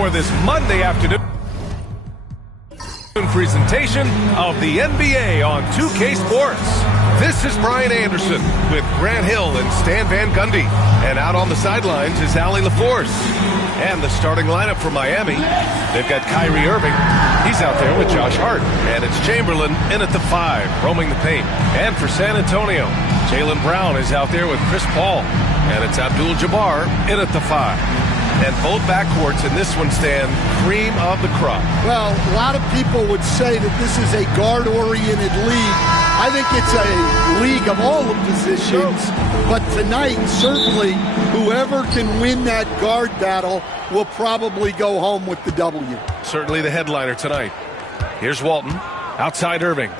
for this Monday afternoon presentation of the NBA on 2K Sports. This is Brian Anderson with Grant Hill and Stan Van Gundy. And out on the sidelines is Allie LaForce. And the starting lineup for Miami, they've got Kyrie Irving. He's out there with Josh Hart. And it's Chamberlain in at the 5, roaming the paint. And for San Antonio, Jaylen Brown is out there with Chris Paul. And it's Abdul-Jabbar in at the 5. And both backcourts in this one stand cream of the crop. Well, a lot of people would say that this is a guard-oriented league. I think it's a league of all the positions. But tonight, certainly, whoever can win that guard battle will probably go home with the W. Certainly the headliner tonight. Here's Walton. Outside Irving.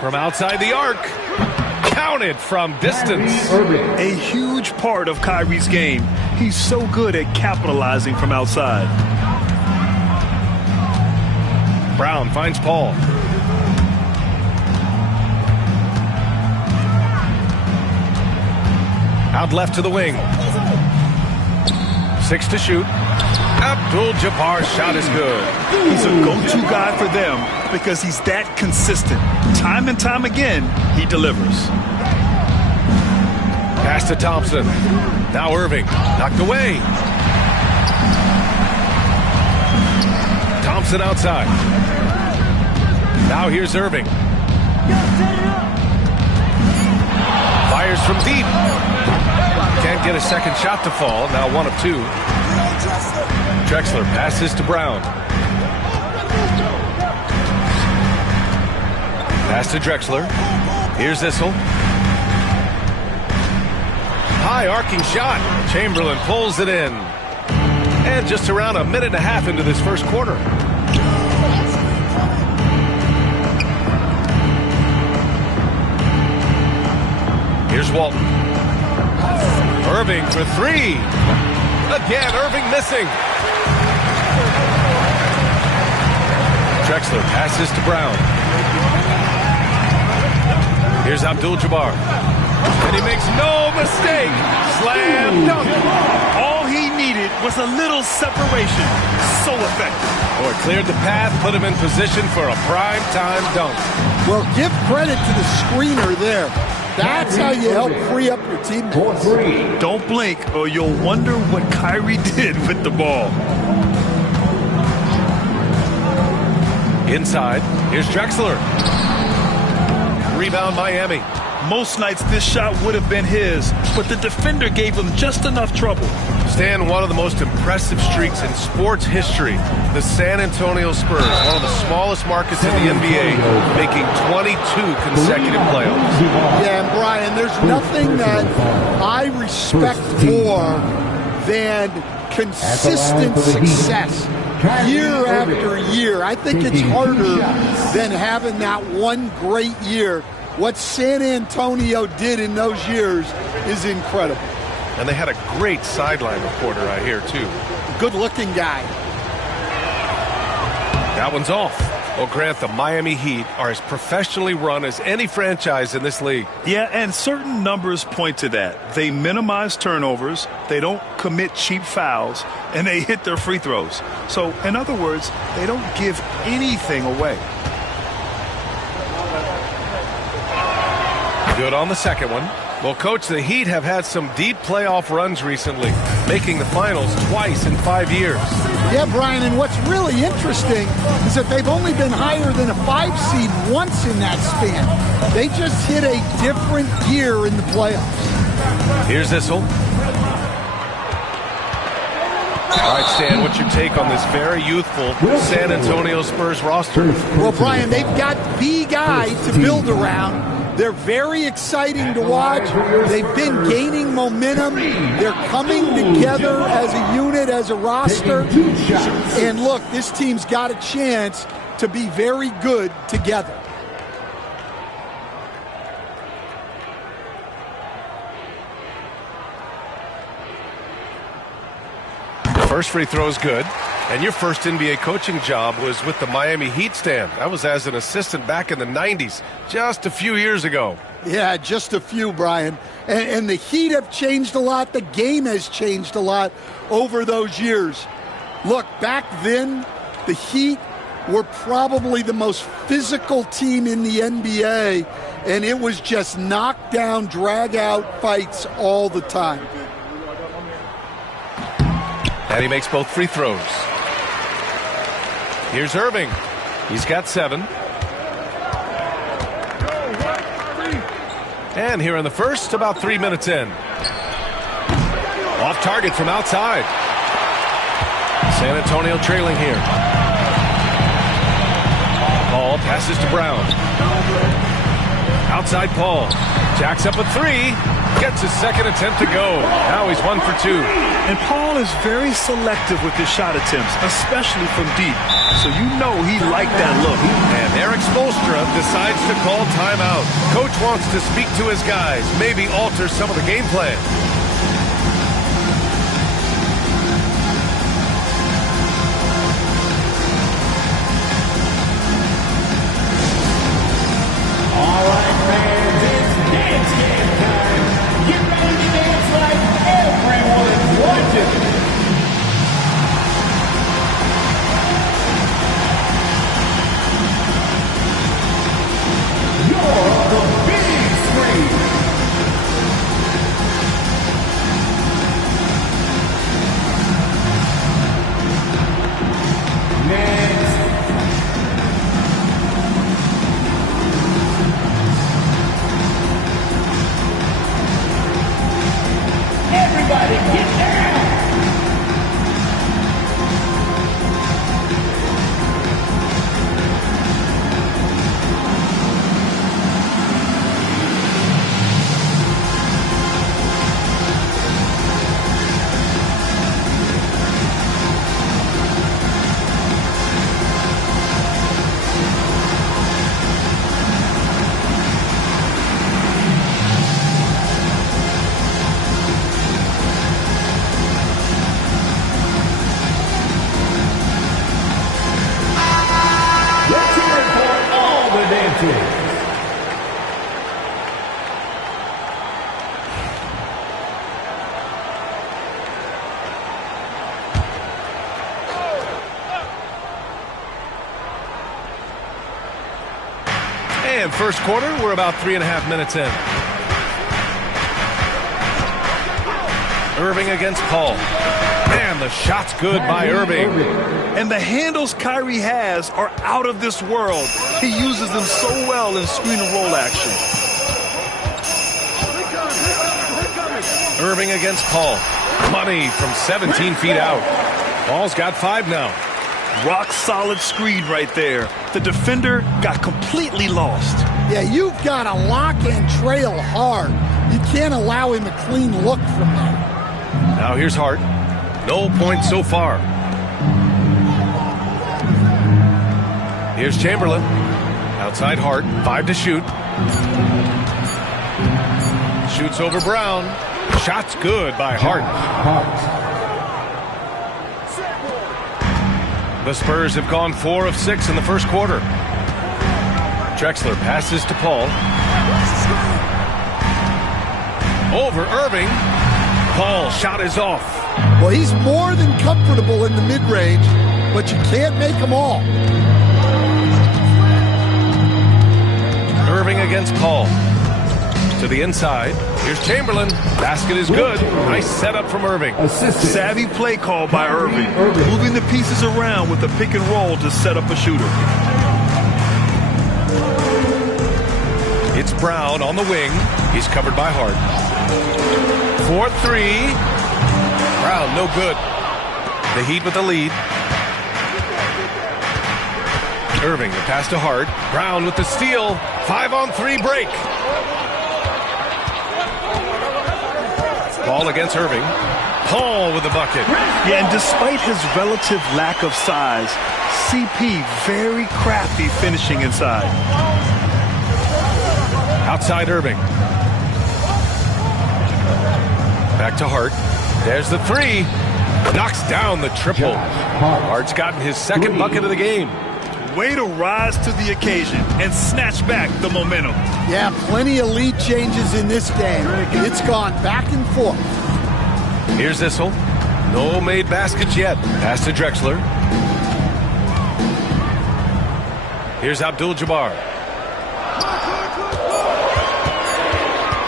From outside the arc. Counted from distance. A huge part of Kyrie's game. He's so good at capitalizing from outside. Brown finds Paul. Out left to the wing. 6 to shoot. Abdul-Jabbar's shot is good. He's a go-to guy for them because he's that consistent. Time and time again, he delivers. Pass to Thompson. Now Irving. Knocked away. Thompson outside. Now here's Irving. Fires from deep. Can't get a second shot to fall. Now 1 of 2. Drexler passes to Brown. Pass to Drexler. Here's Issel. High arcing shot. Chamberlain pulls it in. And just around a minute and a half into this first quarter. Here's Walton. Irving for 3. Again, Irving missing. Drexler passes to Brown. Here's Abdul-Jabbar. And he makes no mistake. Slam dunk. All he needed was a little separation. So effective. Oh, it cleared the path, put him in position for a prime-time dunk. Well, give credit to the screener there. That's how you help free up your teammates. Don't blink or you'll wonder what Kyrie did with the ball. Inside, here's Drexler. Rebound Miami. Most nights this shot would have been his, but the defender gave him just enough trouble. Stan, one of the most impressive streaks in sports history. The San Antonio Spurs, one of the smallest markets in the NBA, making 22 consecutive playoffs. Yeah, and Brian, there's nothing that I respect more than consistent success. Year after year. I think it's harder than having that one great year. What San Antonio did in those years is incredible. And they had a great sideline reporter, I hear, too. Good-looking guy. That one's off. Well, Grant, the Miami Heat are as professionally run as any franchise in this league. Yeah, and certain numbers point to that. They minimize turnovers, they don't commit cheap fouls, and they hit their free throws. So, in other words, they don't give anything away. Good on the second one. Well, Coach, the Heat have had some deep playoff runs recently, making the finals twice in 5 years. Yeah, Brian, and what's really interesting is that they've only been higher than a 5 seed once in that span. They just hit a different gear in the playoffs. Here's Issel. All right, Stan, what's your take on this very youthful San Antonio Spurs roster? Well, Brian, they've got the guy to build around. They're very exciting to watch. They've been gaining momentum. They're coming together as a unit, as a roster. And look, this team's got a chance to be very good together. First free throw is good. And your first NBA coaching job was with the Miami Heat, Stan. That was as an assistant back in the 90s, just a few years ago. Yeah, just a few, Brian. And the Heat have changed a lot. The game has changed a lot over those years. Look, back then, the Heat were probably the most physical team in the NBA, and it was just knockdown, drag-out fights all the time. And he makes both free throws. Here's Irving. He's got 7. And here in the first, about 3 minutes in. Off target from outside. San Antonio trailing here. Paul passes to Brown. Outside Paul. Jacks up a 3. Gets his second attempt to go. Now he's 1 for 2. And Paul is very selective with his shot attempts, especially from deep. So you know he liked that look. And Eric Spoelstra decides to call timeout. Coach wants to speak to his guys, maybe alter some of the game plan. All right, fans, it's dance game time. Get ready to dance like everyone's watching. You're on the big screen. Next. Everybody get down! Let's hear it for all the dancers. And first quarter, we're about 3.5 minutes in. Irving against Paul. And the shot's good by Irving. And the handles Kyrie has are out of this world. He uses them so well in screen and roll action. Irving against Paul. Money from 17 feet out. Paul's got 5 now. Rock solid screen right there. The defender got completely lost. Yeah, you've got to lock and trail hard. You can't allow him a clean look from there. Now here's Hart. No points so far. Here's Chamberlain. Outside Hart. 5 to shoot. Shoots over Brown. Shot's good by Hart. The Spurs have gone 4 of 6 in the first quarter. Drexler passes to Paul. Over Irving. Paul shot is off. Well, he's more than comfortable in the mid-range, but you can't make them all. Irving against Paul. To the inside. Here's Chamberlain. Basket is good. Nice setup from Irving. Savvy play call by Irving. Moving the pieces around with the pick and roll to set up a shooter. It's Brown on the wing. He's covered by Hart. 4-3. Brown, no good. The Heat with the lead. Irving, the pass to Hart. Brown with the steal. 5-on-3 break. Ball against Irving. Paul with the bucket. Yeah, and despite his relative lack of size, CP very crafty finishing inside. Outside Irving. Back to Hart. There's the 3. Knocks down the triple. Hart's gotten his second bucket of the game. Way to rise to the occasion and snatch back the momentum. Yeah, plenty of lead changes in this game. It's gone back and forth. Here's Issel. No made baskets yet. Pass to Drexler. Here's Abdul-Jabbar.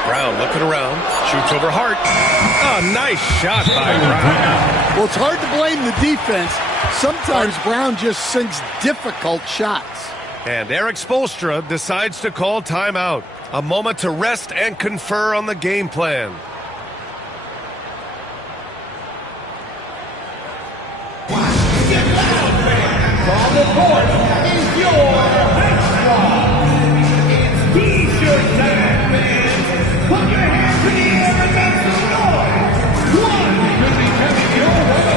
Brown looking around. Shoots over Hart. Oh, nice shot by Brown. Well, it's hard to blame the defense. Sometimes Brown just sinks difficult shots. And Eric Spoelstra decides to call timeout. A moment to rest and confer on the game plan. From the court is your high squad. It's T-shirt time, fans. Put your hands in the air and make some noise. One could be coming your way.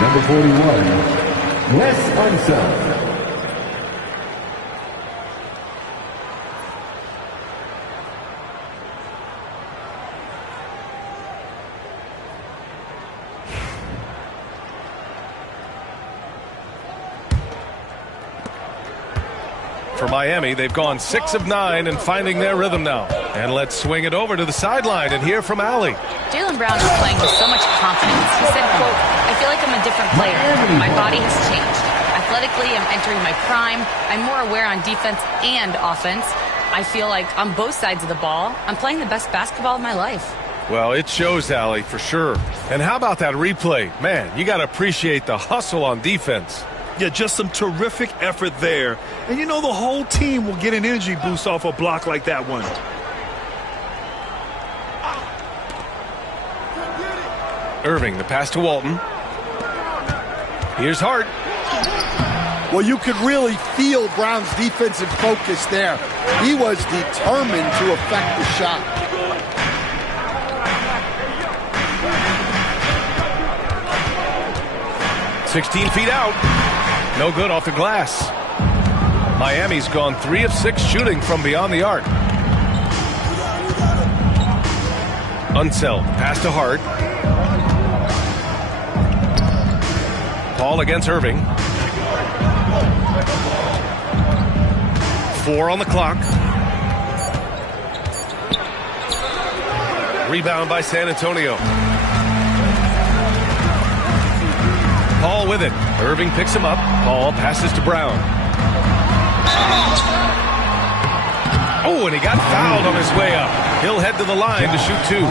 Number 41, Wes Unseld. For Miami, they've gone 6 of 9 and finding their rhythm now. And let's swing it over to the sideline and hear from Allie. Jaylen Brown is playing with so much confidence. He said, quote, "I feel like I'm a different player. My body has changed. Athletically, I'm entering my prime. I'm more aware on defense and offense. I feel like on both sides of the ball, I'm playing the best basketball of my life." Well, it shows, Allie, for sure. And how about that replay? Man, you got to appreciate the hustle on defense. Yeah, just some terrific effort there. And you know the whole team will get an energy boost off a block like that one. Irving, the pass to Walton. Here's Hart. Well, you could really feel Brown's defensive focus there. He was determined to affect the shot. "16 feet out. No good off the glass. Miami's gone 3 of 6 shooting from beyond the arc. Unseld, pass to Hart. Paul against Irving. 4 on the clock. Rebound by San Antonio. Paul with it. Irving picks him up. Paul passes to Brown. Oh, and he got fouled on his way up. He'll head to the line to shoot 2.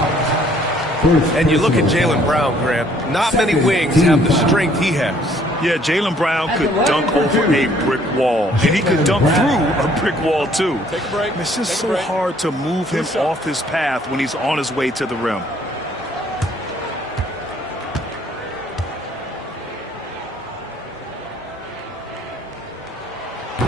And you look at Jaylen Brown, Grant. Not many wings have the strength he has. Yeah, Jaylen Brown could dunk over a brick wall. And he could dunk through a brick wall, too. It's just so hard to move him off his path when he's on his way to the rim.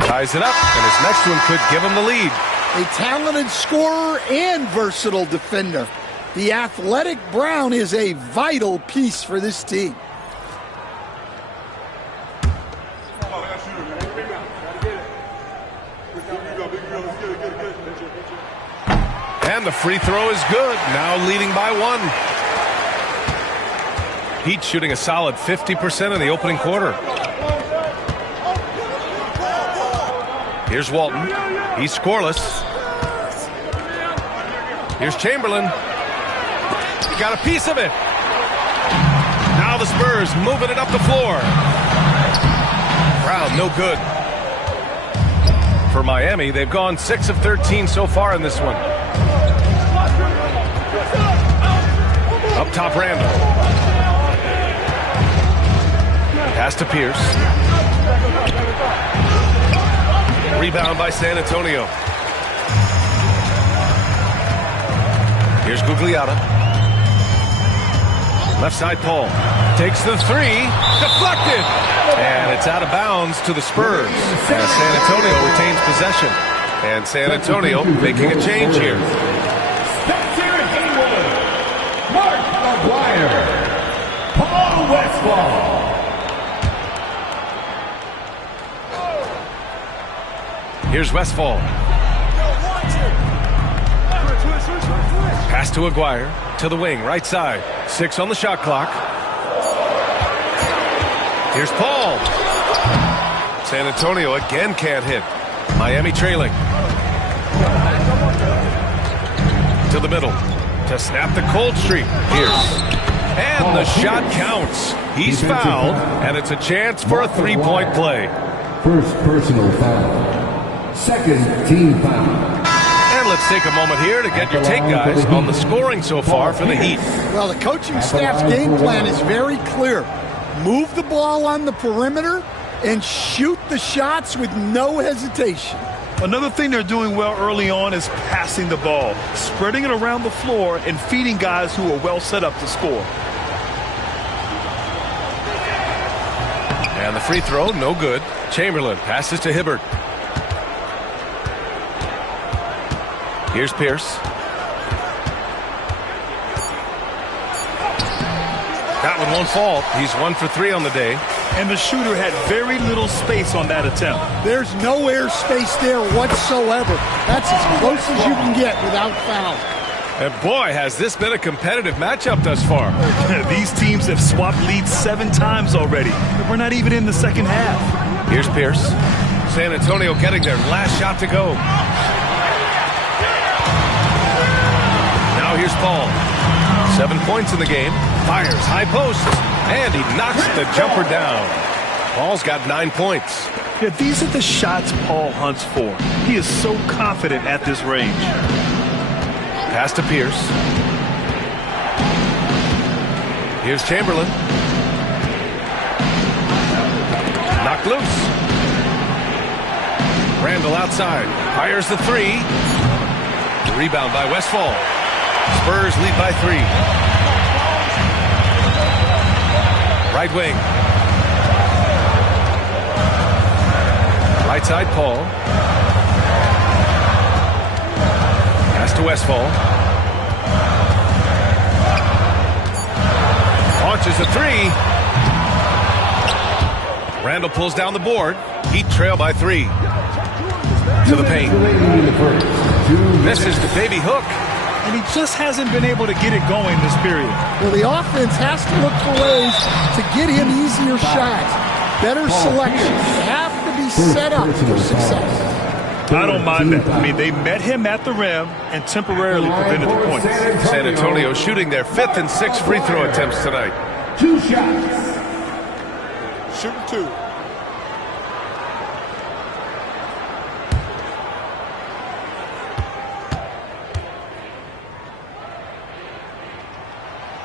Ties it up, and his next one could give him the lead. A talented scorer and versatile defender. The athletic Brown is a vital piece for this team. And the free throw is good, now leading by 1. Heat shooting a solid 50% in the opening quarter. Here's Walton. He's scoreless. Here's Chamberlain. He got a piece of it. Now the Spurs moving it up the floor. Brown, no good. For Miami, they've gone 6 of 13 so far in this one. Up top, Randall. Pass to Pierce. Rebound by San Antonio. Here's Gugliotta. Left side, Paul. Takes the three. Deflected. And it's out of bounds to the Spurs. As San Antonio retains possession. And San Antonio making a change here. Mark McGuire. Paul Westphal. Here's Westphal. Pass to Aguirre. To the wing, right side. 6 on the shot clock. Here's Paul. San Antonio again can't hit. Miami trailing. To the middle. To snap the cold streak. Pierce. And the shot counts. He's fouled, and it's a chance for a three-point play. First personal foul. Second team foul. And let's take a moment here to get your take, guys, on the scoring so far for the Heat. Well, the coaching staff's game plan is very clear. Move the ball on the perimeter and shoot the shots with no hesitation. Another thing they're doing well early on is passing the ball, spreading it around the floor and feeding guys who are well set up to score. And the free throw, no good. Chamberlain passes to Hibbert. Here's Pierce. That one won't fall. He's 1 for 3 on the day. And the shooter had very little space on that attempt. There's no air space there whatsoever. That's as close as you can get without foul. And boy, has this been a competitive matchup thus far. These teams have swapped leads 7 times already. We're not even in the second half. Here's Pierce. San Antonio getting their last shot to go. Now here's Paul. 7 points in the game. Fires high post. And he knocks the jumper down. Paul's got 9 points. Yeah, these are the shots Paul hunts for. He is so confident at this range. Pass to Pierce. Here's Chamberlain. Knocked loose. Randall outside. Fires the three. Rebound by Westphal. Spurs lead by 3. Right wing. Right side, Paul. Pass to Westphal. Launches a 3. Randall pulls down the board. Heat trail by 3. To the paint. Misses the baby hook. And he just hasn't been able to get it going this period. Well, the offense has to look for ways to get him easier shots. Better selection. You have to be set up for success. I don't mind that. I mean, they met him at the rim and temporarily prevented the points. San Antonio shooting their 5th and 6th free throw attempts tonight. 2 shots. Shooting 2.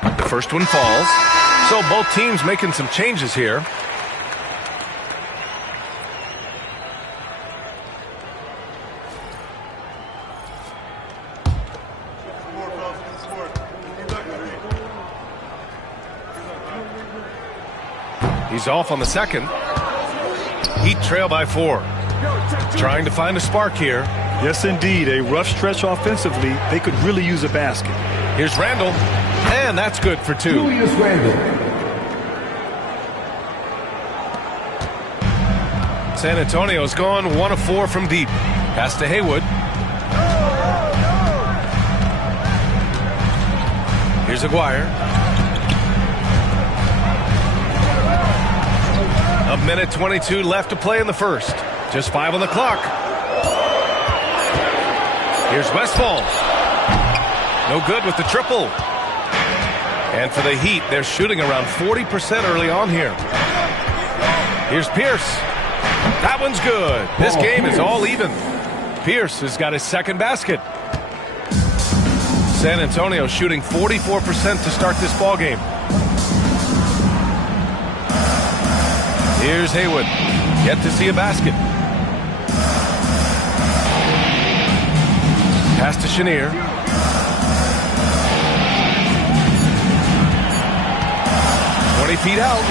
The first one falls. So both teams making some changes here. He's off on the second. Heat trail by 4. Trying to find a spark here. Yes, indeed. A rough stretch offensively. They could really use a basket. Here's Randall. And that's good for 2. Julius Randall. San Antonio's gone 1 of 4 from deep. Pass to Haywood. Here's Aguirre. A minute 22 left to play in the first. Just 5 on the clock. Here's Westphal. No good with the triple. And for the Heat, they're shooting around 40% early on here. Here's Pierce. That That one's good. This game is all even. Pierce has got his second basket. San Antonio shooting 44% to start this ball game. Here's Haywood. Yet to see a basket. Pass to Chenier. Feet out.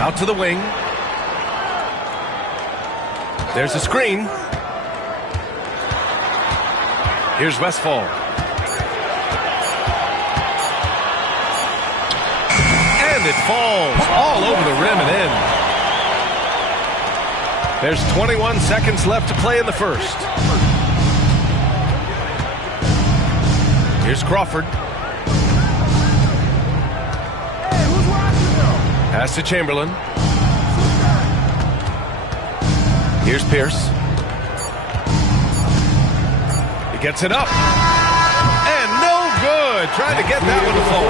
Out to the wing. There's a screen. Here's Westfall. And it falls all over the rim and in. There's 21 seconds left to play in the first. Here's Crawford. Pass to Chamberlain. Here's Pierce. He gets it up. And no good. Trying to get that one to fall.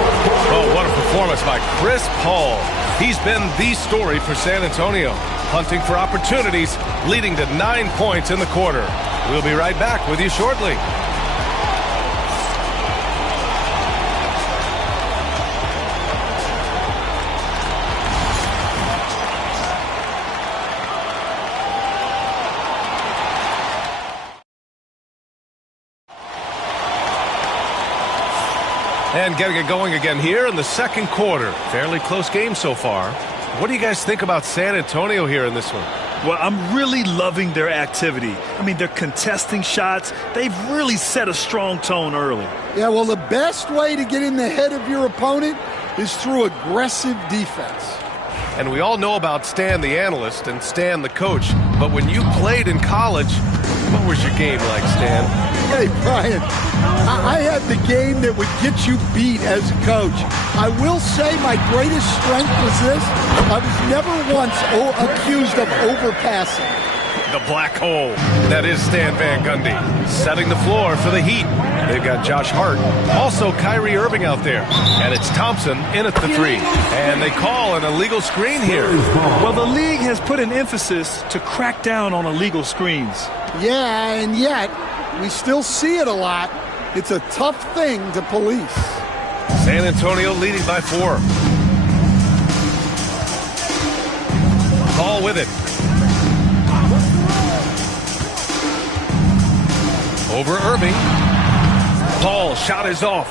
Oh, what a performance by Chris Paul. He's been the story for San Antonio. Hunting for opportunities, leading to 9 points in the quarter. We'll be right back with you shortly. And getting it going again here in the second quarter. Fairly close game so far. What do you guys think about San Antonio here in this one? Well, I'm really loving their activity. I mean, they're contesting shots. They've really set a strong tone early. Yeah, well, the best way to get in the head of your opponent is through aggressive defense. And we all know about Stan the analyst and Stan the coach. But when you played in college, what was your game like, Stan? Hey, Brian, I had the game that would get you beat as a coach. I will say my greatest strength was this. I was never once accused of overpassing. The black hole. That is Stan Van Gundy. Setting the floor for the Heat. They've got Josh Hart. Also Kyrie Irving out there. And it's Thompson in at the three. And they call an illegal screen here. Well, the league has put an emphasis to crack down on illegal screens. Yeah, and yet we still see it a lot. It's a tough thing to police. San Antonio leading by 4. Paul with it. Over Irving. Paul shot is off.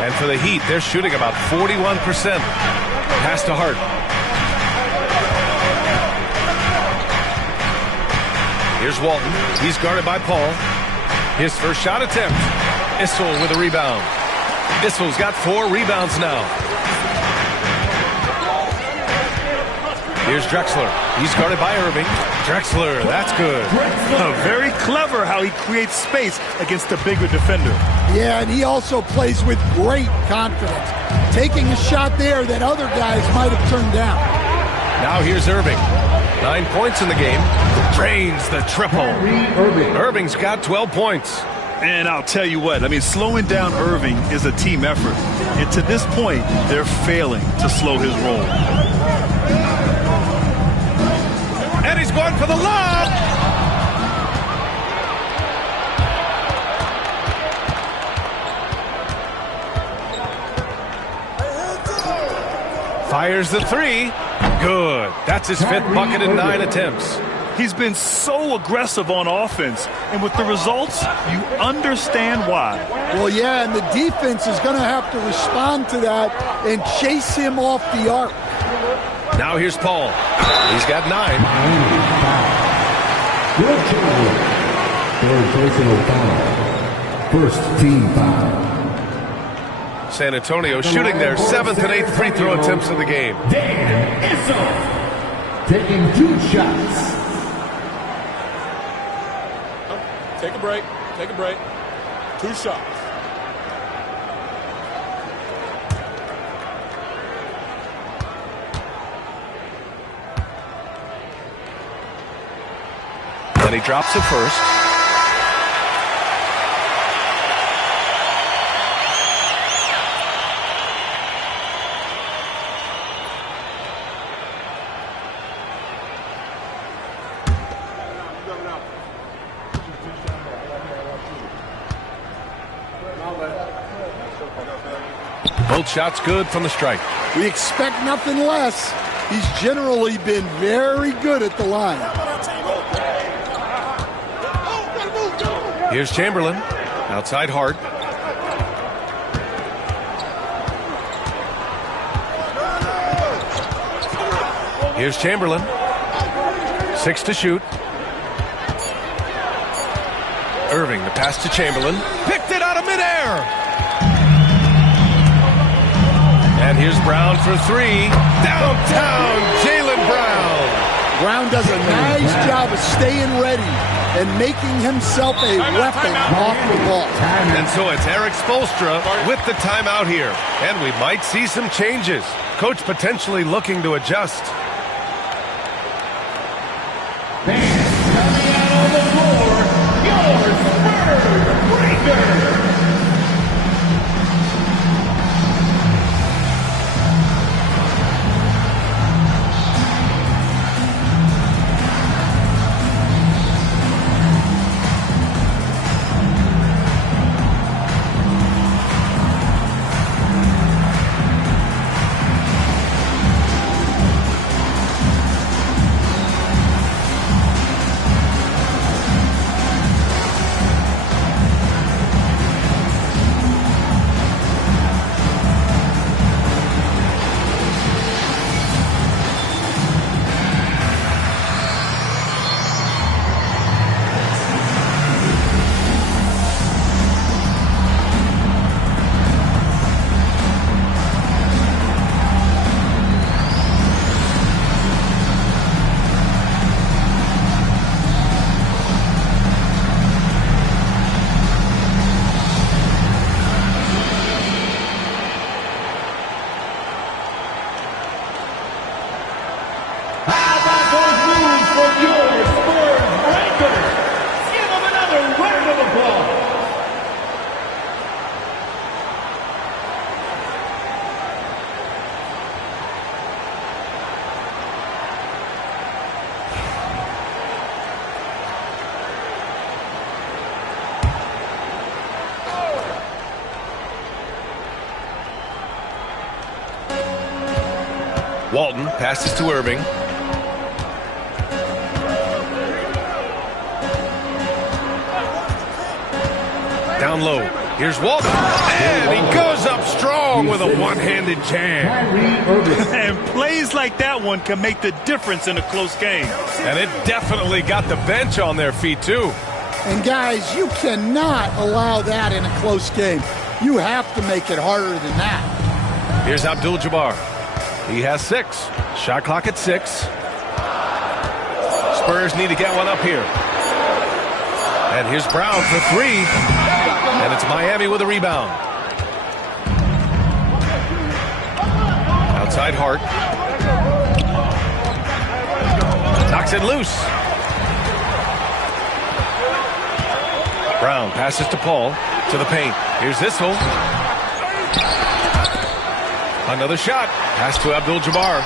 And for the Heat, they're shooting about 41%. Pass to Hart. Here's Walton. He's guarded by Paul. His first shot attempt. Issel with a rebound. Issel's got 4 rebounds now. Here's Drexler. He's guarded by Irving. Drexler, that's good. Very clever how he creates space against the bigger defender. Yeah, and he also plays with great confidence, taking a shot there that other guys might have turned down. Now here's Irving. 9 points in the game. Drains the triple. Irving's got 12 points. And I'll tell you what, I mean, slowing down Irving is a team effort. And to this point, they're failing to slow his roll. And he's going for the lob. Fires the 3. Good. That's his 5th bucket in 9 attempts. He's been so aggressive on offense, and with the results, you understand why. Well, yeah, and the defense is going to have to respond to that and chase him off the arc. Now here's Paul. He's got 9. Third personal foul. First team foul. San Antonio shooting their 7th and 8th free throw attempts of the game. Dan Issel taking 2 shots. Take a break. Take a break. 2 shots. And he drops it first. Both shots good from the stripe. We expect nothing less. He's generally been very good at the line. Here's Chamberlain. Outside Hart. Here's Chamberlain. 6 to shoot. Irving, the pass to Chamberlain. Picked it out of midair. And here's Brown for 3. Downtown, Jaylen Brown. Brown does a nice job of staying ready and making himself a weapon off the ball. And so it's Eric Spoelstra with the timeout here. And we might see some changes. Coach potentially looking to adjust. Coming out on the floor, your Spurs Breaker. Walton passes to Irving. Down low. Here's Walton. And he goes up strong with a one-handed jam. And plays like that one can make the difference in a close game. And it definitely got the bench on their feet, too. And guys, you cannot allow that in a close game. You have to make it harder than that. Here's Abdul-Jabbar. He has 6. Shot clock at 6. Spurs need to get one up here. And here's Brown for 3. And it's Miami with a rebound. Outside Hart. Knocks it loose. Brown passes to Paul. To the paint. Here's Issel. Another shot. Pass to Abdul-Jabbar.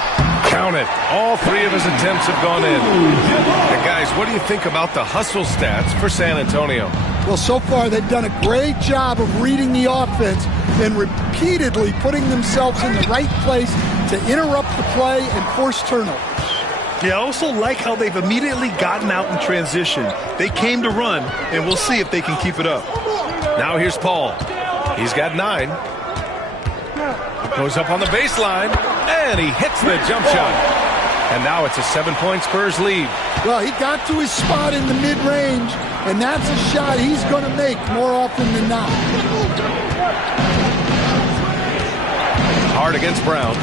Count it. All 3 of his attempts have gone in. And guys, what do you think about the hustle stats for San Antonio? Well, so far they've done a great job of reading the offense and repeatedly putting themselves in the right place to interrupt the play and force turnovers. Yeah, I also like how they've immediately gotten out in transition. They came to run, and we'll see if they can keep it up. Now here's Paul. He's got 9. Goes up on the baseline, and he hits the jump shot. And now it's a 7-point Spurs lead. Well, he got to his spot in the mid-range, and that's a shot he's going to make more often than not. Hard against Brown.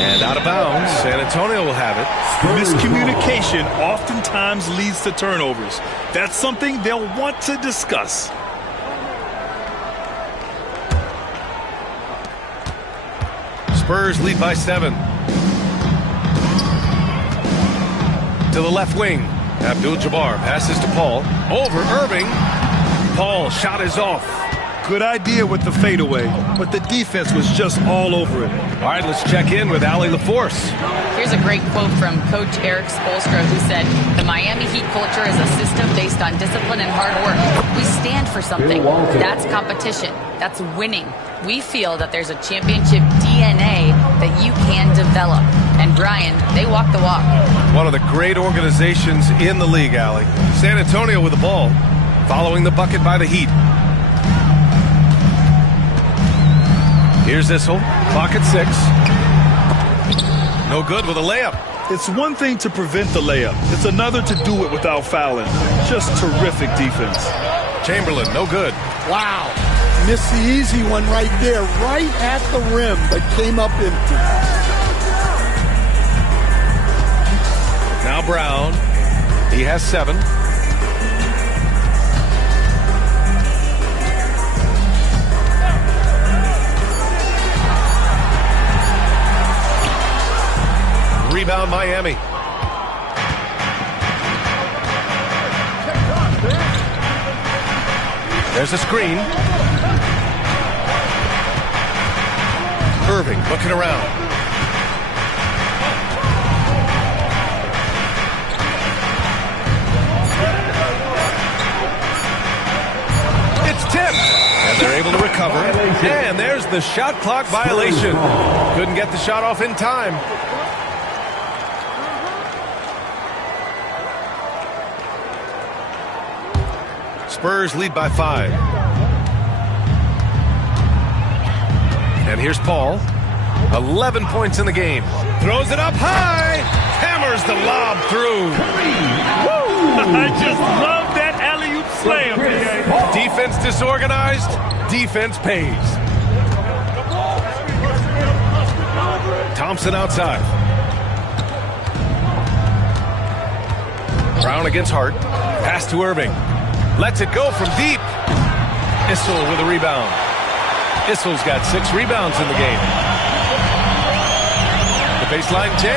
And out of bounds. San Antonio will have it. Miscommunication oftentimes leads to turnovers. That's something they'll want to discuss. Spurs lead by 7. To the left wing. Abdul-Jabbar passes to Paul. Over Irving. Paul shot is off. Good idea with the fadeaway, but the defense was just all over it. All right, let's check in with Allie LaForce. Here's a great quote from Coach Eric Spoelstra, who said, "The Miami Heat culture is a system based on discipline and hard work. We stand for something. That's competition. That's winning. We feel that there's a championship DNA that you can develop." And Brian, they walk the walk. One of the great organizations in the league, Allie. San Antonio with the ball, following the bucket by the Heat. Here's Issel, clock at 6. No good with a layup. It's one thing to prevent the layup. It's another to do it without fouling. Just terrific defense. Chamberlain, no good. Wow. Missed the easy one right there, right at the rim, but came up empty. Now Brown. He has 7. Rebound Miami. There's a screen. Irving looking around. It's tipped. And they're able to recover. And there's the shot clock violation. Couldn't get the shot off in time. Spurs lead by 5. And here's Paul. 11 points in the game. Throws it up high. Hammers the lob through. I just love that alley-oop slam. Defense disorganized. Defense pays. Thompson outside. Brown against Hart. Pass to Irving. Lets it go from deep. Issel with a rebound. Issel's got 6 rebounds in the game. The baseline J.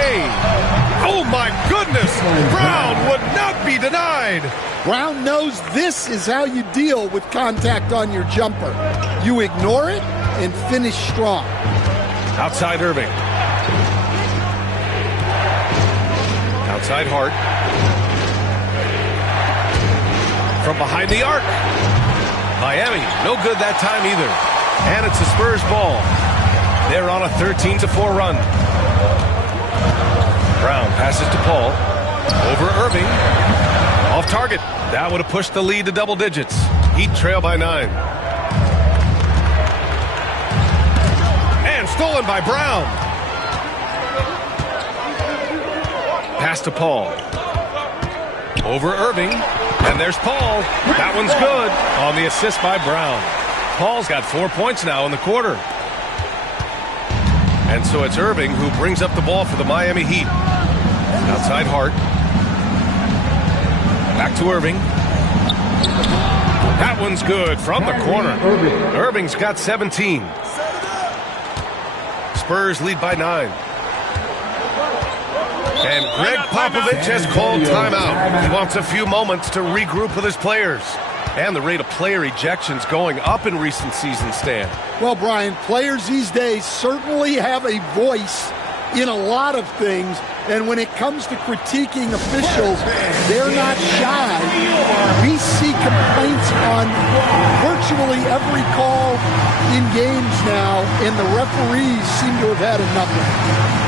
Oh my goodness! Brown would not be denied. Brown knows this is how you deal with contact on your jumper. You ignore it and finish strong. Outside Irving. Outside Hart. From behind the arc. Miami, no good that time either. And it's a Spurs ball. They're on a 13-4 run. Brown passes to Paul. Over Irving. Off target. That would have pushed the lead to double digits. Heat trail by 9. And stolen by Brown. Pass to Paul. Over Irving. And there's Paul. That one's good on the assist by Brown. Paul's got 4 points now in the quarter. And so it's Irving who brings up the ball for the Miami Heat. Outside Hart. Back to Irving. That one's good from the corner. Irving's got 17. Spurs lead by 9. And Greg Popovich has called timeout. He wants a few moments to regroup with his players. And the rate of player ejections going up in recent seasons, Stan. Well, Brian, players these days certainly have a voice in a lot of things. And when it comes to critiquing officials, they're not shy. We see complaints on virtually every call in games now, and the referees seem to have had enough of it.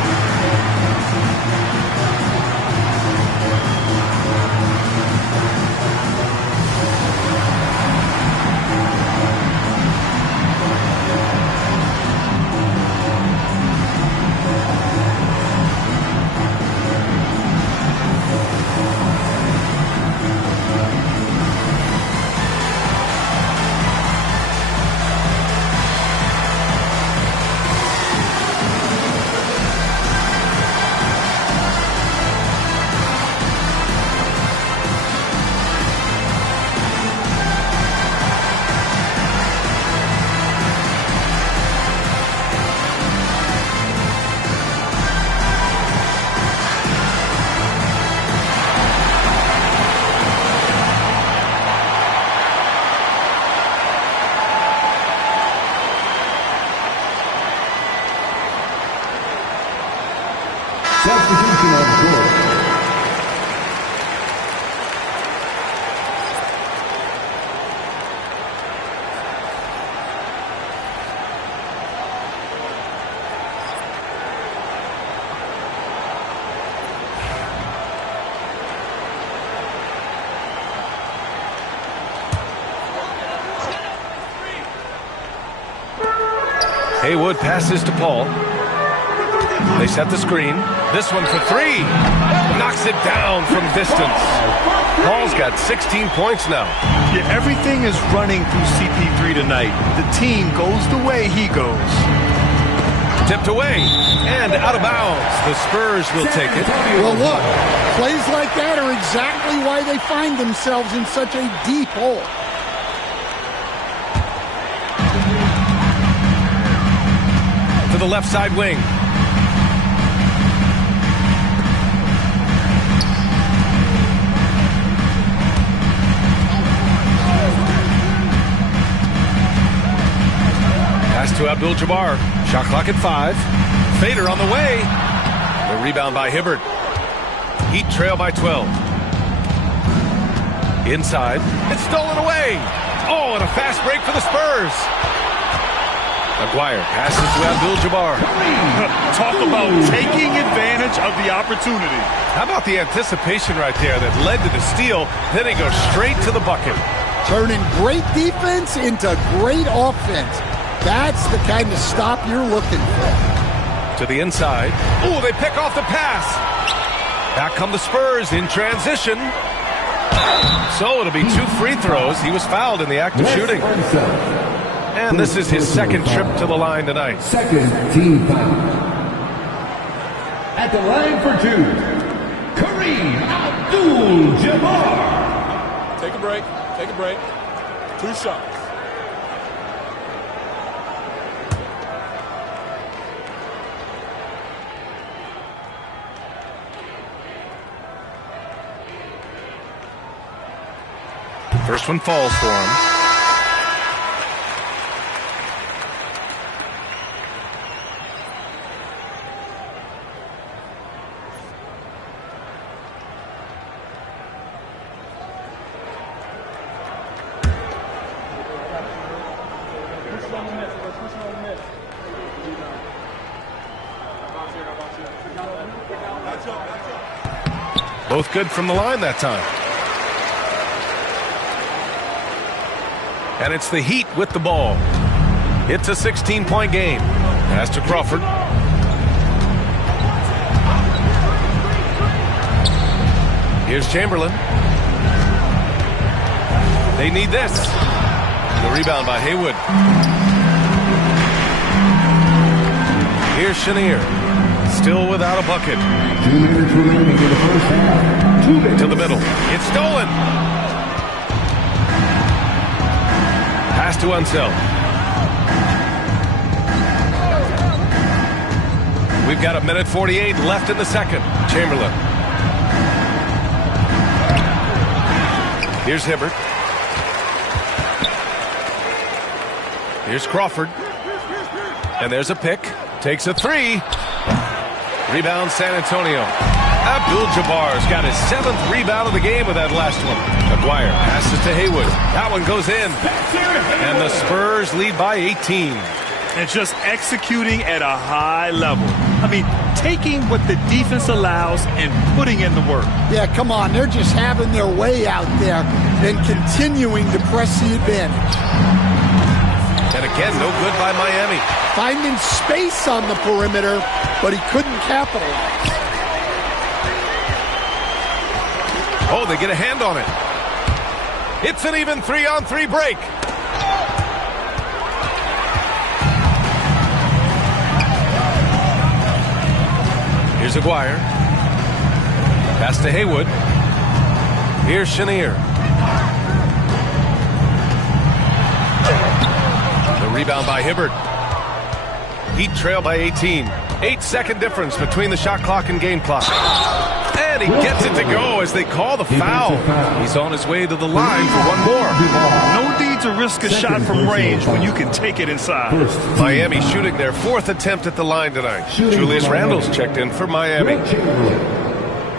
Substitution on the court. Haywood passes to Paul. They set the screen. This one for three. Knocks it down from distance. Paul's got 16 points now. Yeah, everything is running through CP3 tonight. The team goes the way he goes. Tipped away and out of bounds. The Spurs will take it. Well, look, plays like that are exactly why they find themselves in such a deep hole. To the left side wing. Pass to Abdul-Jabbar. Shot clock at 5. Fader on the way. The rebound by Hibbert. Heat trail by 12. Inside. It's stolen away. Oh, and a fast break for the Spurs. Maguire passes to Abdul-Jabbar. Talk about taking advantage of the opportunity. How about the anticipation right there that led to the steal? Then he goes straight to the bucket. Turning great defense into great offense. That's the kind of stop you're looking for. To the inside. Oh, they pick off the pass. Back come the Spurs in transition. So it'll be 2 free throws. He was fouled in the act of shooting. And this is his second trip to the line tonight. Second team foul. At the line for 2, Kareem Abdul-Jabbar. Take a break. Take a break. 2 shots. First one falls for him. Both good from the line that time. And it's the Heat with the ball. It's a 16-point game. Pass to Crawford. Here's Chamberlain. They need this. The rebound by Haywood. Here's Chenier. Still without a bucket. 2 minutes remaining in the first half. 2 minutes. To the middle. It's stolen. Pass to Unseld. We've got 1:48 left in the second. Chamberlain. Here's Hibbert. Here's Crawford. And there's a pick. Takes a 3. Rebound San Antonio. Abdul-Jabbar's got his 7th rebound of the game with that last one. Maguire passes to Haywood. That one goes in. And the Spurs lead by 18. And just executing at a high level. I mean, taking what the defense allows and putting in the work. Yeah, come on. They're just having their way out there and continuing to press the advantage. And again, no good by Miami. Finding space on the perimeter, but he couldn't capitalize. Oh, they get a hand on it. It's an even 3-on-3 break. Here's Aguirre. Pass to Haywood. Here's Chenier. The rebound by Hibbert. Heat trail by 18. 8-second difference between the shot clock and game clock. And he gets it to go as they call the foul. He's on his way to the line for one more. No need to risk a shot from range when you can take it inside. Miami shooting their 4th attempt at the line tonight. Julius Randle's checked in for Miami.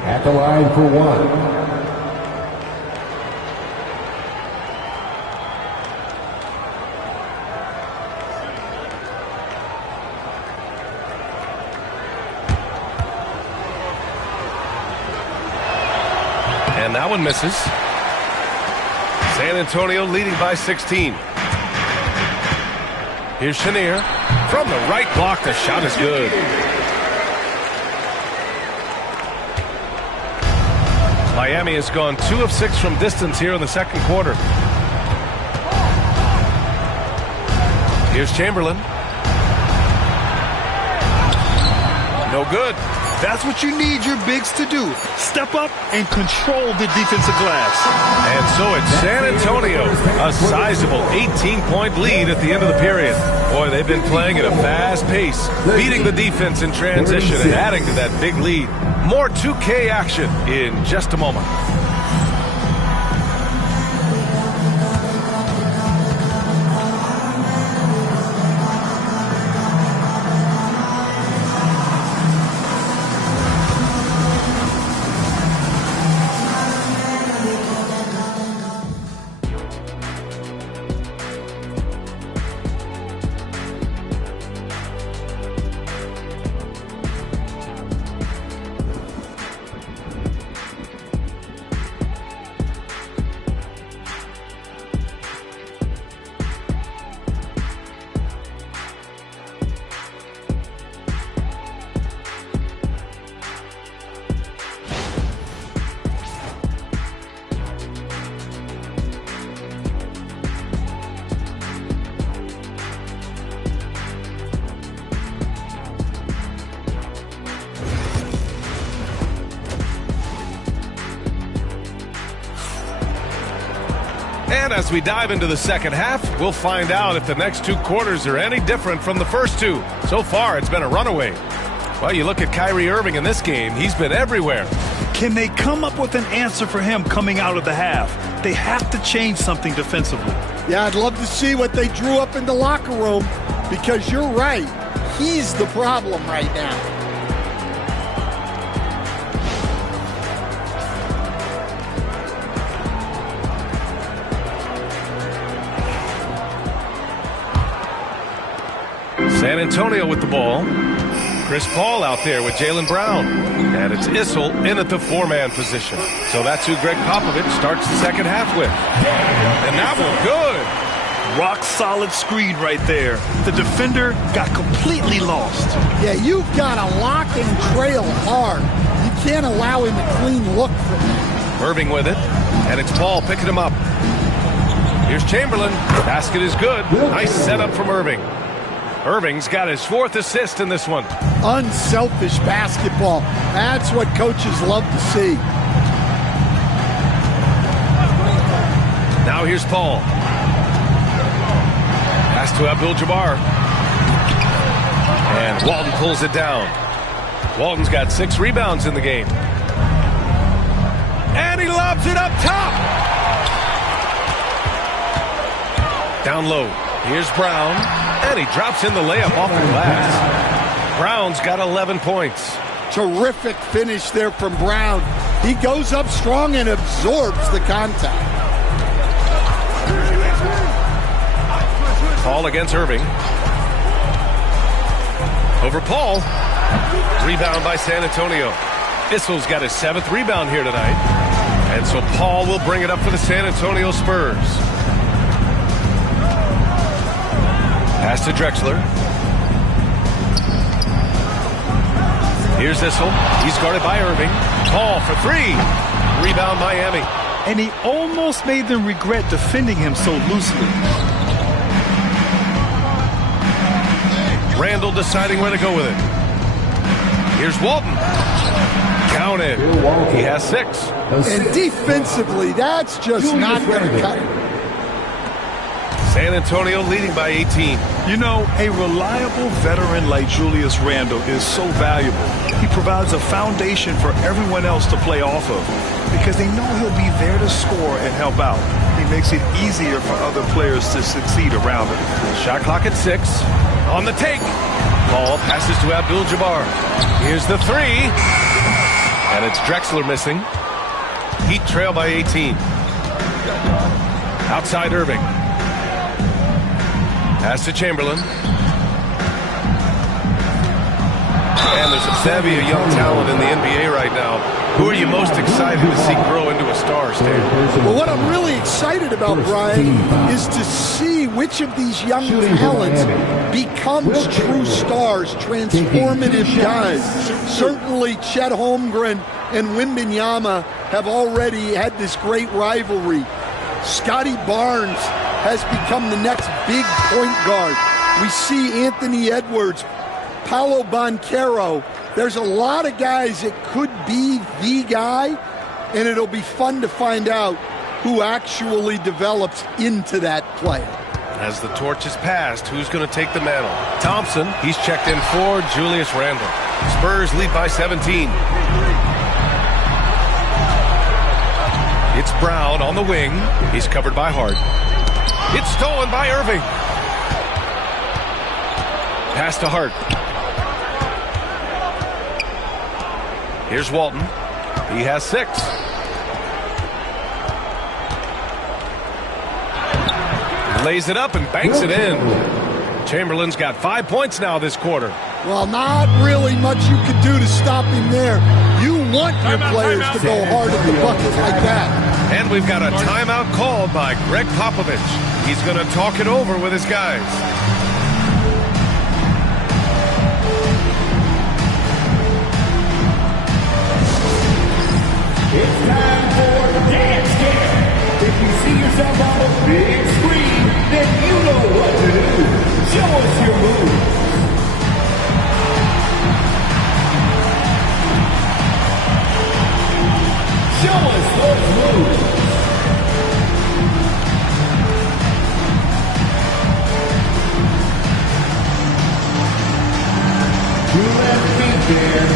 At the line for 1. And that one misses. San Antonio leading by 16. Here's Chenier. From the right block, the shot is good. Miami has gone 2 of 6 from distance here in the second quarter. Here's Chamberlain. No good. That's what you need your bigs to do. Step up and control the defensive glass. And so it's San Antonio, a sizable 18-point lead at the end of the period. Boy, they've been playing at a fast pace, beating the defense in transition and adding to that big lead. More 2K action in just a moment. And as we dive into the second half, we'll find out if the next 2 quarters are any different from the first 2. So far, it's been a runaway. Well, you look at Kyrie Irving in this game, he's been everywhere. Can they come up with an answer for him coming out of the half? They have to change something defensively. Yeah, I'd love to see what they drew up in the locker room, because you're right. He's the problem right now. San Antonio with the ball. Chris Paul out there with Jaylen Brown. And it's Issel in at the 4-man position. So that's who Greg Popovich starts the second half with. And that one good. Rock solid screen right there. The defender got completely lost. Yeah, you've got to lock and trail hard. You can't allow him a clean look from that. Irving with it. And it's Paul picking him up. Here's Chamberlain. Basket is good. Nice setup from Irving. Irving's got his 4th assist in this one. Unselfish basketball. That's what coaches love to see. Now here's Paul. Pass to Abdul-Jabbar. And Walton pulls it down. Walton's got 6 rebounds in the game. And he lobs it up top. Down low. Here's Brown. And he drops in the layup off the glass. Brown's got 11 points. Terrific finish there from Brown. He goes up strong and absorbs the contact. Paul against Irving. Over Paul. Rebound by San Antonio. Issel's got his 7th rebound here tonight. And so Paul will bring it up for the San Antonio Spurs. Pass to Drexler. Here's Issel. He's guarded by Irving. Paul for 3. Rebound Miami. And he almost made them regret defending him so loosely. Randle deciding where to go with it. Here's Walton. Counted. He has 6. And defensively, that's just not going to cut it. San Antonio leading by 18. You know, a reliable veteran like Julius Randle is so valuable. He provides a foundation for everyone else to play off of because they know he'll be there to score and help out. He makes it easier for other players to succeed around him. Shot clock at 6. On the take. Ball passes to Abdul-Jabbar. Here's the 3. And it's Drexler missing. Heat trail by 18. Outside Irving. Pass to Chamberlain. And there's a bevy of young talent in the NBA right now. Who are you most excited to see grow into a star, Stan? Well, what I'm really excited about, Brian, is to see which of these young talents becomes true stars, transformative guys. Certainly Chet Holmgren and Wembanyama have already had this great rivalry. Scotty Barnes has become the next big point guard. We see Anthony Edwards, Paolo Banchero. There's a lot of guys that could be the guy, and it'll be fun to find out who actually develops into that player. As the torch is passed, who's going to take the mantle? Thompson, he's checked in for Julius Randle. Spurs lead by 17. It's Brown on the wing. He's covered by Hart. It's stolen by Irving. Pass to Hart. Here's Walton. He has 6. Lays it up and banks it in. Chamberlain's got 5 points now this quarter. Well, not really much you could do to stop him there. You want your players to go hard at the bucket like that. And we've got a timeout called by Greg Popovich. He's going to talk it over with his guys. It's time for Dance Camp. If you see yourself on the big screen, then you know what to do. Show us your moves. Show us those moves. You left feet there.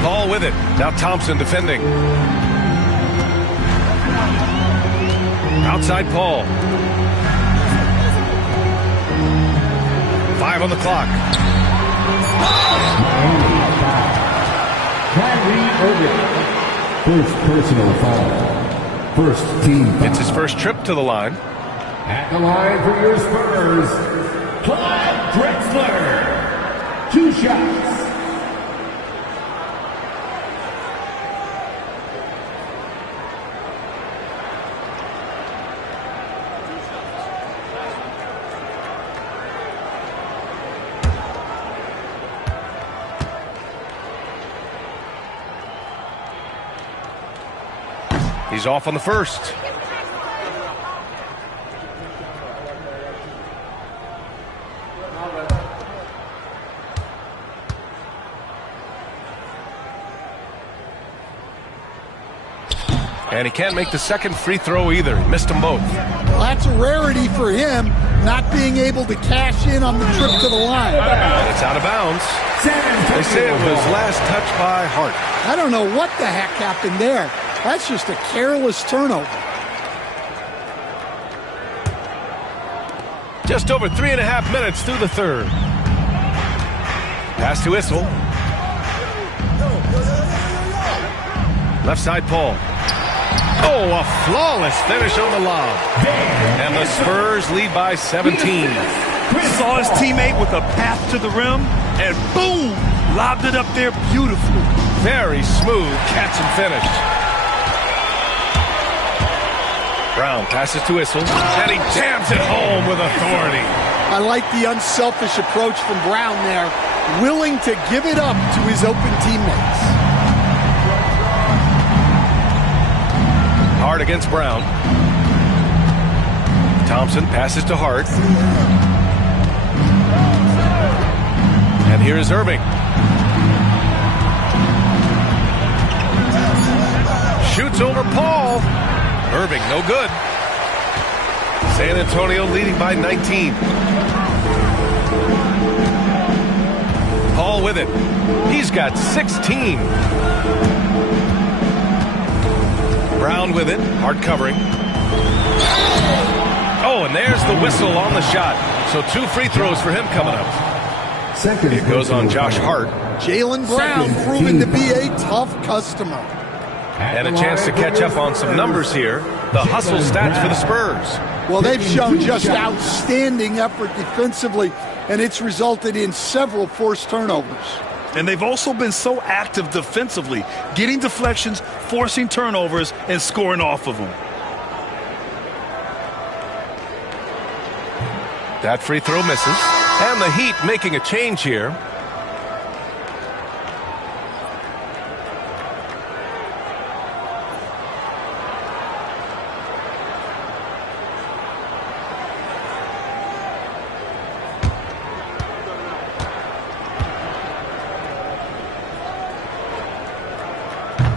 Ball with it. Now Thompson defending. Outside Paul. 5 on the clock. First personal foul. First team foul. It's his first trip to the line. At the line for your Spurs, Clyde Drexler. 2 shots. He's off on the first. And he can't make the second free throw either. He missed them both. Well, that's a rarity for him. not being able to cash in on the trip to the line. And it's out of bounds. They say it was last touched by Hart. I don't know what the heck happened there. That's just a careless turnover. Just over 3.5 minutes through the third. Pass to Issel. Left side, Paul. Oh, a flawless finish on the lob. And the Spurs lead by 17. Saw his teammate with a path to the rim, and boom, lobbed it up there beautifully. Very smooth catch and finish. Brown passes to Issel, and he jams it home with authority. I like the unselfish approach from Brown there, willing to give it up to his open teammates. Hart against Brown. Thompson passes to Hart. And here is Irving. Shoots over Paul. Irving, no good. San Antonio leading by 19. Paul with it. He's got 16. Brown with it. Hart covering. Oh, and there's the whistle on the shot. So 2 free throws for him coming up. It goes on Josh Hart. Jaylen Brown proving to be a tough customer. And a chance to catch up on some numbers here. The hustle stats for the Spurs. Well, they've shown just outstanding effort defensively, and it's resulted in several forced turnovers. And they've also been so active defensively, getting deflections, forcing turnovers, and scoring off of them. That free throw misses. And the Heat making a change here.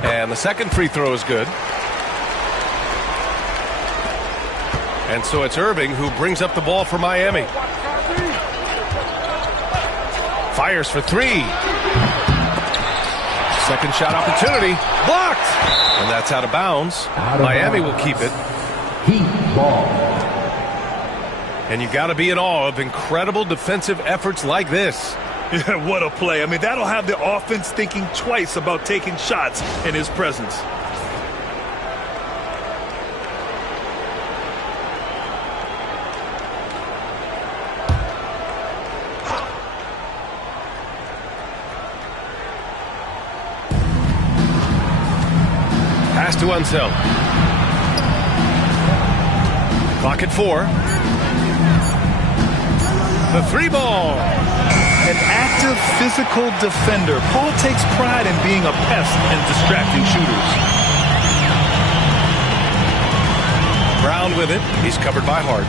And the second free throw is good. And so it's Irving who brings up the ball for Miami. Fires for 3. Second shot opportunity. Blocked! And that's out of bounds. Miami will keep it. Heat ball. And you got to be in awe of incredible defensive efforts like this. Yeah, what a play. I mean, that'll have the offense thinking twice about taking shots in his presence. Pass to Unseld. Clock at 4. The 3 ball. An active physical defender. Paul takes pride in being a pest and distracting shooters. Brown with it. He's covered by Hart.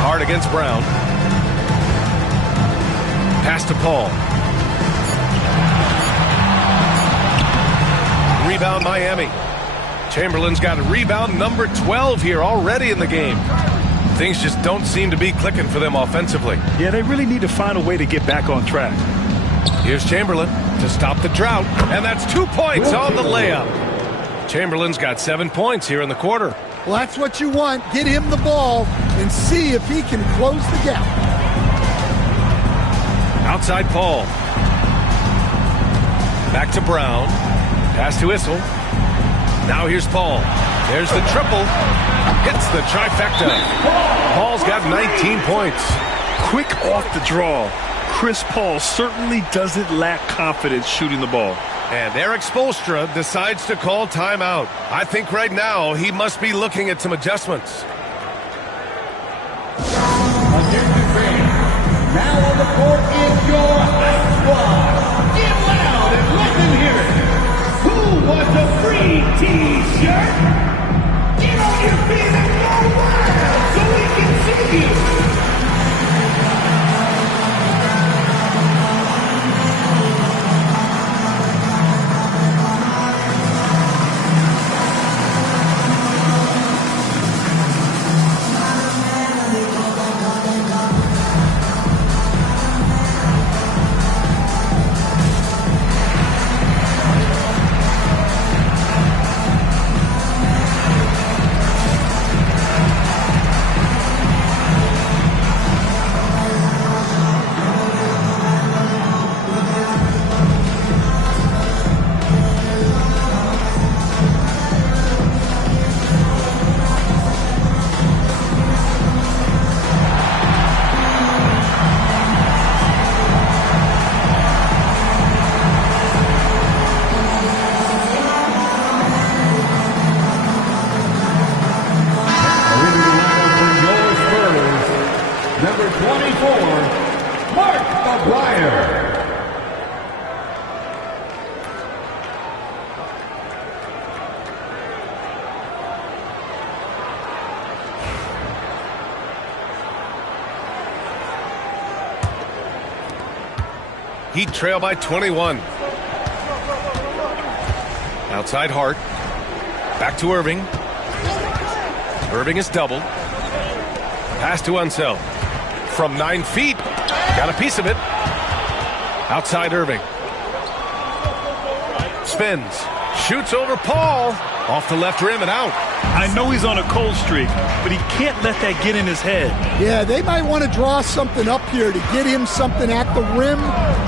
Hart against Brown. Pass to Paul. Rebound Miami. Chamberlain's got rebound number 12 here already in the game. Things just don't seem to be clicking for them offensively. Yeah, they really need to find a way to get back on track. Here's Chamberlain to stop the drought, and that's 2 points on the layup. Chamberlain's got 7 points here in the quarter. Well, that's what you want. Get him the ball and see if he can close the gap. Outside Paul. Back to Brown. Pass to Issel. Now here's Paul. There's the triple. Hits the trifecta. Paul's got 19 points. Quick off the draw. Chris Paul certainly doesn't lack confidence shooting the ball. And Eric Spoelstra decides to call timeout. I think right now he must be looking at some adjustments. Now on the court is your squad. Get loud and let them hear it. Who wants a free T-shirt? Get on your feet and go wild so we can see you. Heat trail by 21. Outside Hart. Back to Irving. Irving is doubled. Pass to Unseld. From 9 feet. Got a piece of it. Outside Irving. Spins. Shoots over Paul. Off the left rim and out. I know he's on a cold streak, but he can't let that get in his head. Yeah, they might want to draw something up here to get him something at the rim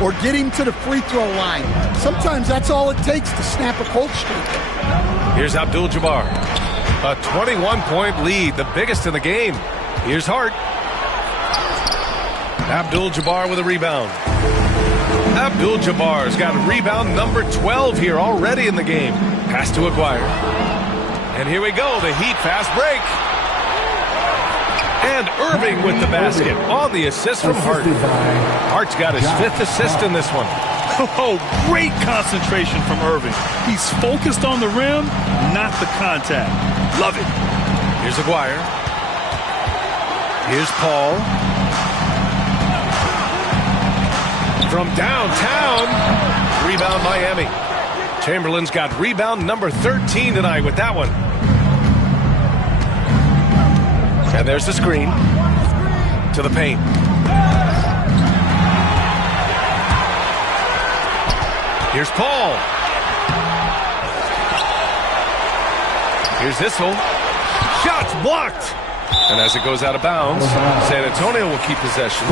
or get him to the free throw line. Sometimes that's all it takes to snap a cold streak. Here's Abdul-Jabbar. A 21-point lead, the biggest in the game. Here's Hart. Abdul-Jabbar with a rebound. Abdul-Jabbar's got rebound number 12 here already in the game. Pass to Aguirre. And here we go, the Heat fast break. And Irving with the basket on the assist from Hart. Hart's got his 5th assist in this one. Oh, great concentration from Irving. He's focused on the rim, not the contact. Love it. Here's Aguirre. Here's Paul. From downtown, rebound Miami. Chamberlain's got rebound number 13 tonight with that one. And there's the screen to the paint. Here's Paul. Here's Issel. Shots blocked. And as it goes out of bounds, San Antonio will keep possession.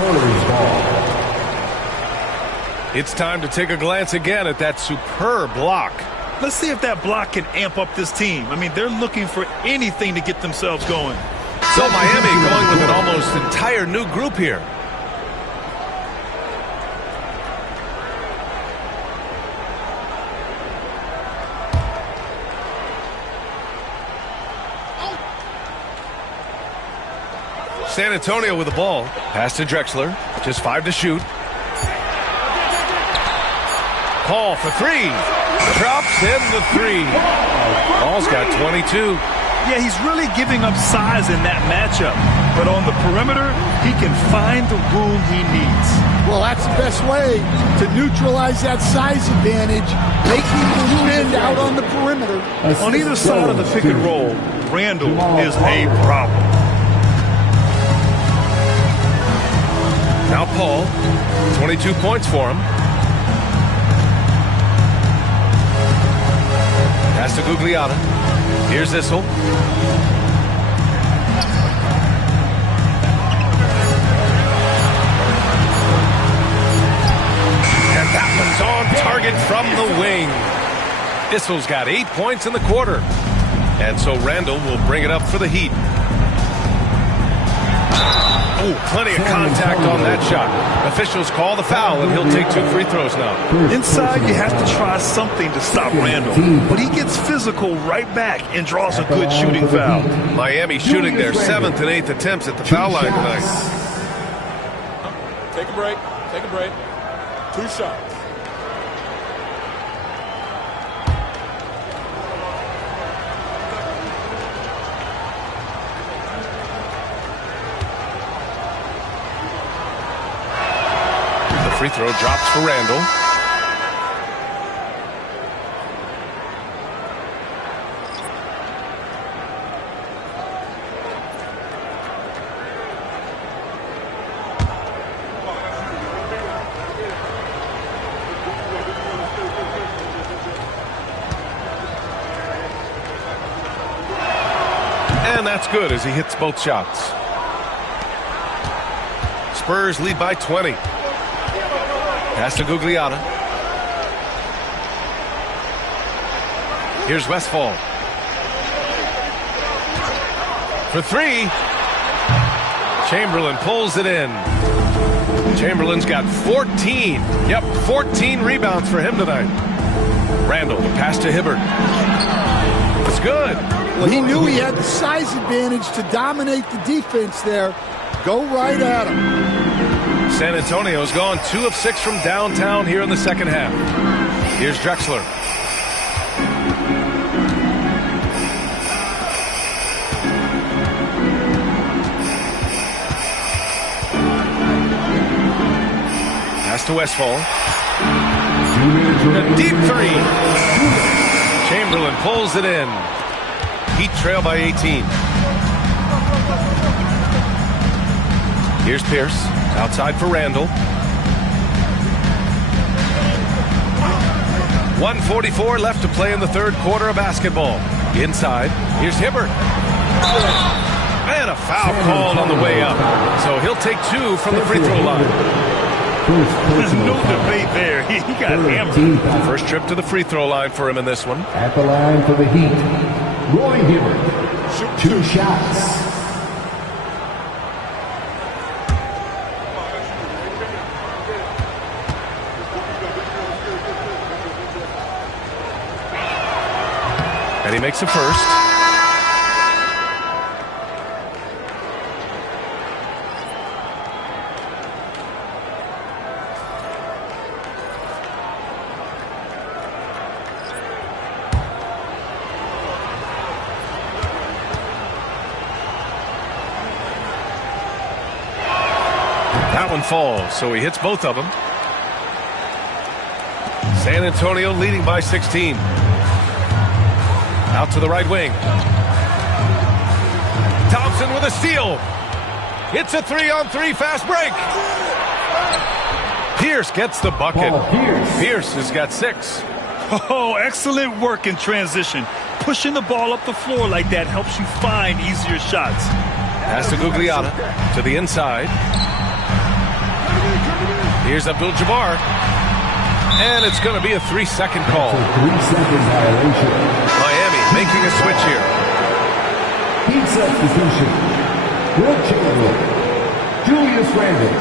It's time to take a glance again at that superb block. Let's see if that block can amp up this team. I mean, they're looking for anything to get themselves going. So Miami going with an almost entire new group here. San Antonio with the ball. Pass to Drexler. Just 5 to shoot. Paul for 3. Drops in the 3. Paul's got 22. Yeah, he's really giving up size in that matchup. But on the perimeter, he can find the room he needs. Well, that's the best way to neutralize that size advantage, making the defend out on the perimeter. On either side of the pick and roll, Randall is a problem. Now Paul, 22 points for him. Pass to Gugliotta. Here's Issel. And that one's on target from the wing. Issel's got 8 points in the quarter. And so Randall will bring it up for the Heat. Oh, plenty of contact on that shot. Officials call the foul, and he'll take 2 free throws now. Inside, you have to try something to stop Randall. But he gets physical right back and draws a good shooting foul. Miami shooting their 7th and 8th attempts at the foul line tonight. Take a break. Take a break. 2 shots. Free throw drops for Randall. And that's good as he hits both shots. Spurs lead by 20. Pass to Gugliotta. Here's Westfall. For 3. Chamberlain pulls it in. Chamberlain's got 14. Yep, 14 rebounds for him tonight. Randall, the pass to Hibbert. It's good. Well, he knew he had the size advantage to dominate the defense there. Go right at him. San Antonio's gone 2 of 6 from downtown here in the second half. Here's Drexler. Pass to Westfall. The deep three. Chamberlain pulls it in. Heat trail by 18. Here's Pierce. Outside for Randall. 1:44 left to play in the third quarter of basketball. Inside. Here's Hibbert. And a foul called on the way up. So he'll take 2 from the free throw line. There's no debate there. He got hammered. First trip to the free throw line for him in this one. At the line for the Heat, Roy Hibbert. 2 shots. And he makes a first. That one falls, so he hits both of them. San Antonio leading by 16. Out to the right wing. Thompson with a steal. It's a 3-on-3 fast break. Pierce gets the bucket. Pierce has got 6. Oh, excellent work in transition. Pushing the ball up the floor like that helps you find easier shots. Pass to Gugliotta to the inside. Here's Abdul-Jabbar. And it's going to be a 3-second call. 3-second violation. Miami making a switch here. Heat substitution. Will Chamberlain. Julius Randle.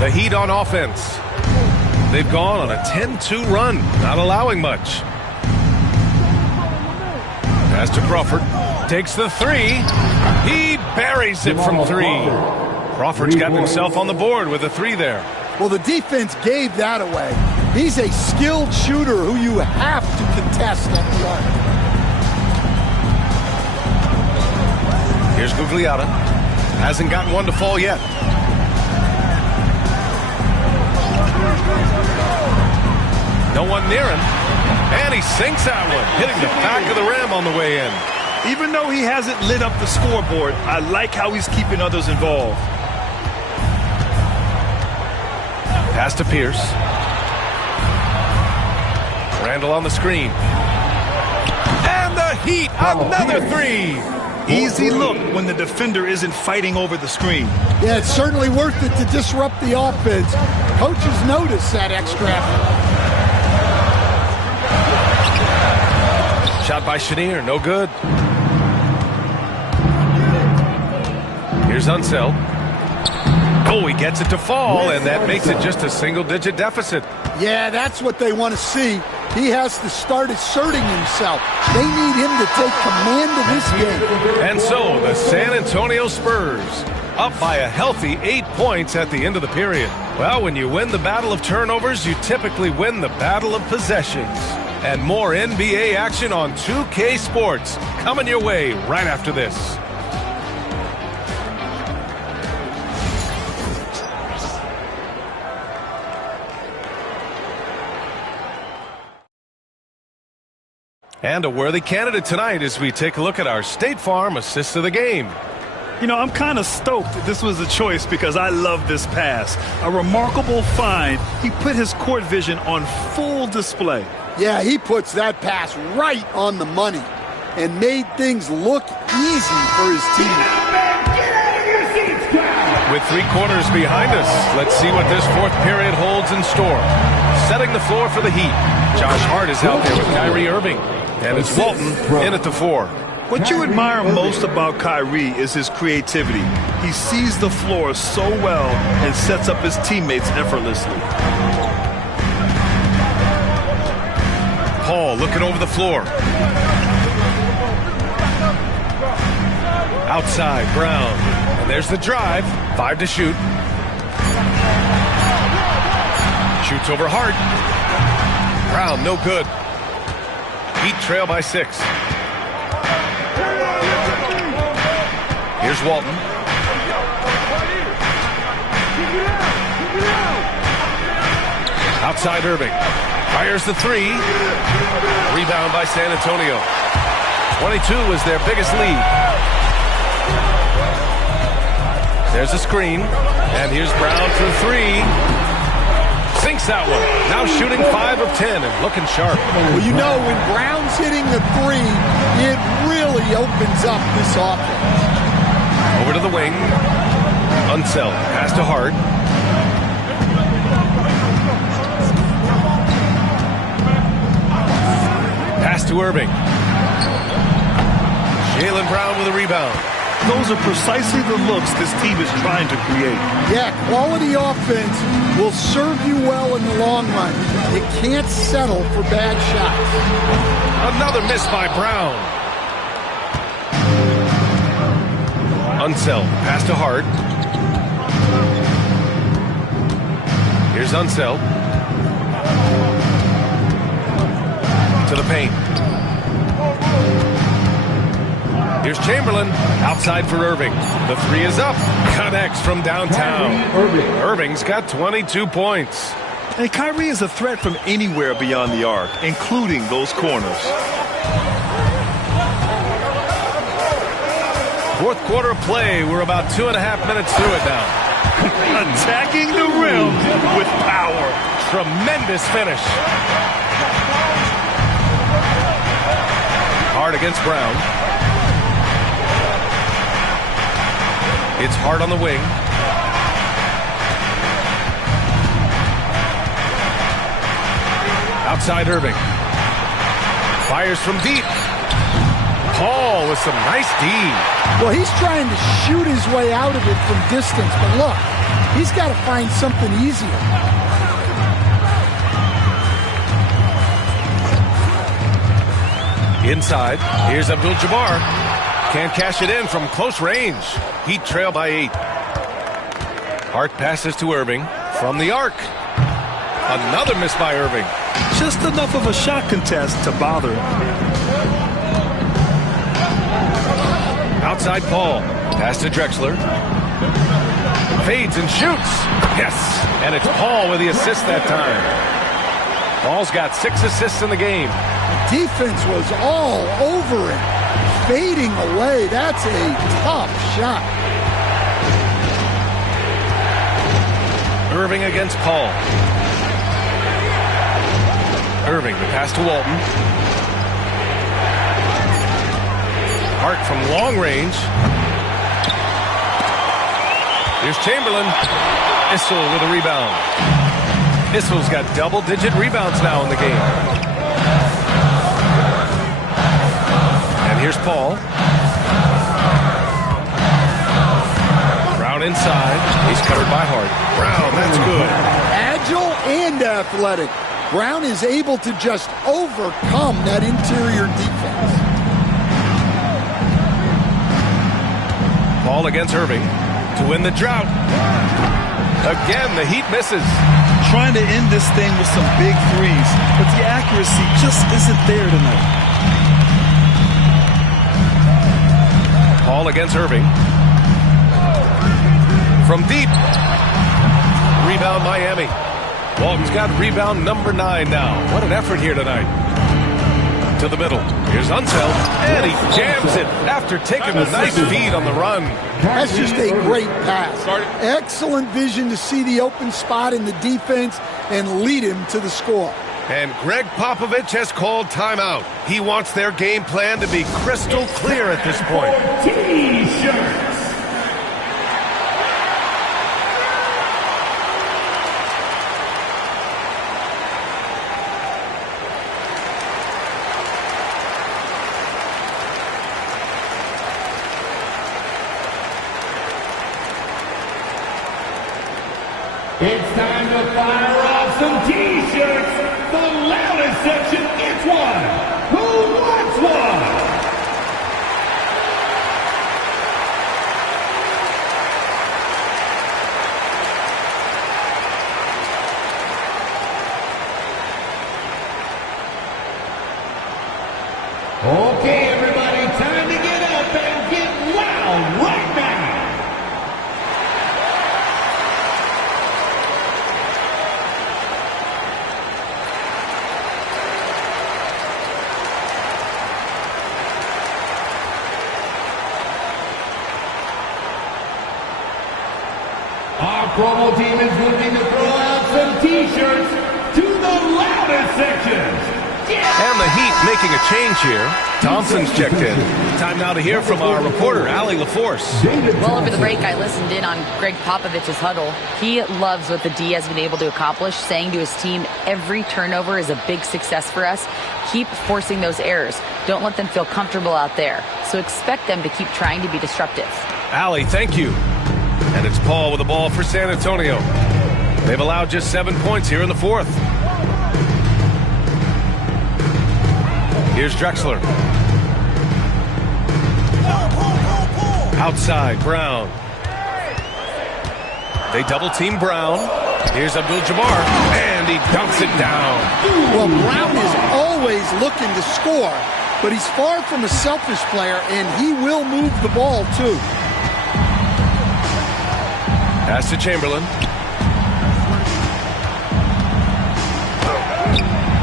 The Heat on offense. They've gone on a 10-2 run, not allowing much. Pass to Crawford. Takes the 3. He buries it from 3. Crawford's gotten himself on the board with a 3 there. Well, the defense gave that away. He's a skilled shooter who you have to contest on the arc. Here's Gugliotta. Hasn't gotten one to fall yet. No one near him. And he sinks that one, hitting the back of the rim on the way in. Even though he hasn't lit up the scoreboard, I like how he's keeping others involved. Pass to Pierce. Randall on the screen. And the Heat, another 3. Easy look when the defender isn't fighting over the screen. Yeah, it's certainly worth it to disrupt the offense. Coaches notice that extra effort. Shot by Chenier, no good. Here's Unseld. Oh, he gets it to fall, and that makes it just a single-digit deficit. Yeah, that's what they want to see. He has to start asserting himself. They need him to take command of this game. And so, the San Antonio Spurs up by a healthy 8 points at the end of the period. Well, when you win the battle of turnovers, you typically win the battle of possessions. And more NBA action on 2K Sports coming your way right after this. And a worthy candidate tonight as we take a look at our State Farm assist of the game. You know, I'm kind of stoked this was a choice because I love this pass. A remarkable find. He put his court vision on full display. Yeah, he puts that pass right on the money and made things look easy for his team. With 3 quarters behind us, let's see what this fourth period holds in store. Setting the floor for the Heat. Josh Hart is out there with Kyrie Irving. And it's Walton in at the 4. What you admire most about Kyrie is his creativity. He sees the floor so well and sets up his teammates effortlessly. Paul looking over the floor. Outside, Brown. And there's the drive. 5 to shoot. Shoots over Hart. Brown, no good. Heat trail by 6. Here's Walton. Outside Irving. Fires the three. Rebound by San Antonio. 22 is their biggest lead. There's a screen. And here's Brown for the three. Sinks that one. Now shooting 5 of 10 and looking sharp. Well, you know, when Brown's hitting the three, it really opens up this offense. Over to the wing. Unseld. Pass to Hart. Pass to Irving. Jaylen Brown with a rebound. Those are precisely the looks this team is trying to create. Yeah, quality offense will serve you well in the long run. It can't settle for bad shots. Another miss by Brown. Unseld. Pass to Hart. Here's Unseld. To the paint. Here's Chamberlain. Outside for Irving. The three is up. Connects from downtown. Irving's got 22 points. And Kyrie is a threat from anywhere beyond the arc, including those corners. Fourth quarter of play. We're about 2.5 minutes through it now. Attacking the rim with power. Tremendous finish. Hard against Brown. It's Hart on the wing. Outside Irving. Fires from deep. Paul with some nice D. Well, he's trying to shoot his way out of it from distance, but look, he's got to find something easier. Inside, here's Abdul-Jabbar. Can't cash it in from close range. Heat trail by 8. Hart passes to Irving from the arc. Another miss by Irving. Just enough of a shot contest to bother him. Outside Paul. Pass to Drexler. Fades and shoots. Yes. And it's Paul with the assist that time. Paul's got 6 assists in the game. Defense was all over him. Fading away. That's a tough shot. Irving against Paul. Irving, the pass to Walton. Hart from long range. Here's Chamberlain. Issel with a rebound. Issel's got double-digit rebounds now in the game. And here's Paul. Brown inside. He's covered by Hart. Brown, that's good. Agile and athletic. Brown is able to just overcome that interior defense. Paul against Irving to win the drought. Again, the Heat misses. Trying to end this thing with some big threes, but the accuracy just isn't there tonight. Paul against Irving. From deep. Rebound Miami. Walton's got rebound number 9 now. What an effort here tonight. To the middle. Here's Unseld. And he jams it after taking a nice feed on the run. That's just a great pass. Excellent vision to see the open spot in the defense and lead him to the score. And Greg Popovich has called timeout. He wants their game plan to be crystal clear at this point. T-shirts. It's time to fire off some T-shirts. The loudest section gets one. Who wants one? Okay, everybody, time to get up and get loud right now. promo team is looking to throw out some T-shirts to the loudest sections. And the Heat making a change here. Thompson's checked in. Time now to hear from our reporter, Allie LaForce. Well, over the break, I listened in on Greg Popovich's huddle. He loves what the D has been able to accomplish, saying to his team, every turnover is a big success for us. Keep forcing those errors. Don't let them feel comfortable out there. So expect them to keep trying to be disruptive. Allie, thank you. And it's Paul with the ball for San Antonio. They've allowed just 7 points here in the fourth. Here's Drexler. Outside, Brown. They double-team Brown. Here's Abdul-Jabbar, and he dunks it down. Well, Brown is always looking to score, but he's far from a selfish player, and he will move the ball, too. Pass to Chamberlain.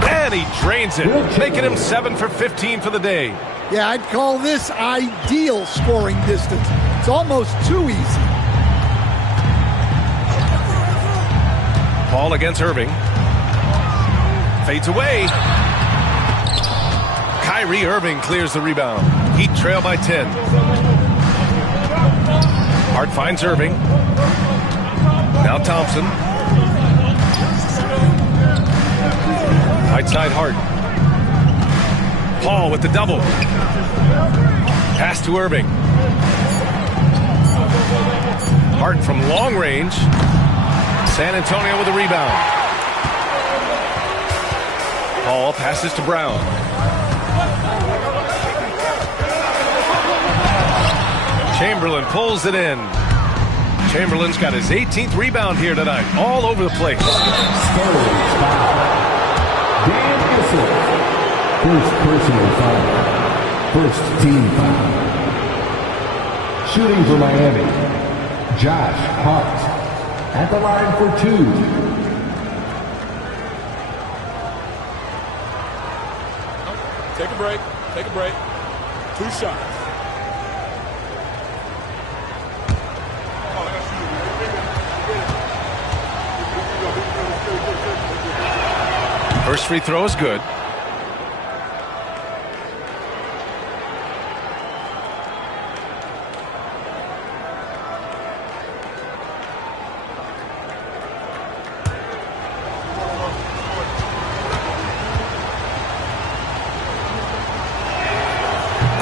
And he drains it, making him 7 for 15 for the day. Yeah, I'd call this ideal scoring distance. It's almost too easy. Paul against Irving. Fades away. Kyrie Irving clears the rebound. Heat trail by 10. Hart finds Irving. Now Thompson. Right side Hart. Paul with the double. Pass to Irving. Hart from long range. San Antonio with a rebound. Paul passes to Brown. Chamberlain pulls it in. Chamberlain's got his 18th rebound here tonight. All over the place. First personal foul. First team foul. Shooting for Miami, Josh Hart. At the line for 2. Take a break. Take a break. 2 shots. First free throw is good.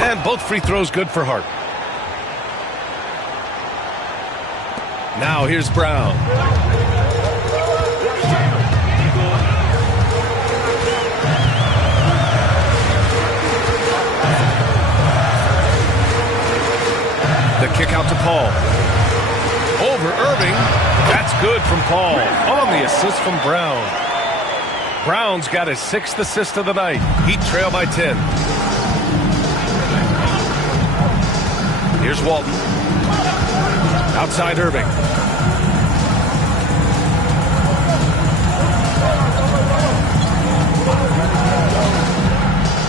And both free throws good for Hart. Now here's Brown. The kick out to Paul. Over Irving. That's good from Paul. On the assist from Brown. Brown's got his 6th assist of the night. Heat trail by 10. Here's Walton. Outside Irving.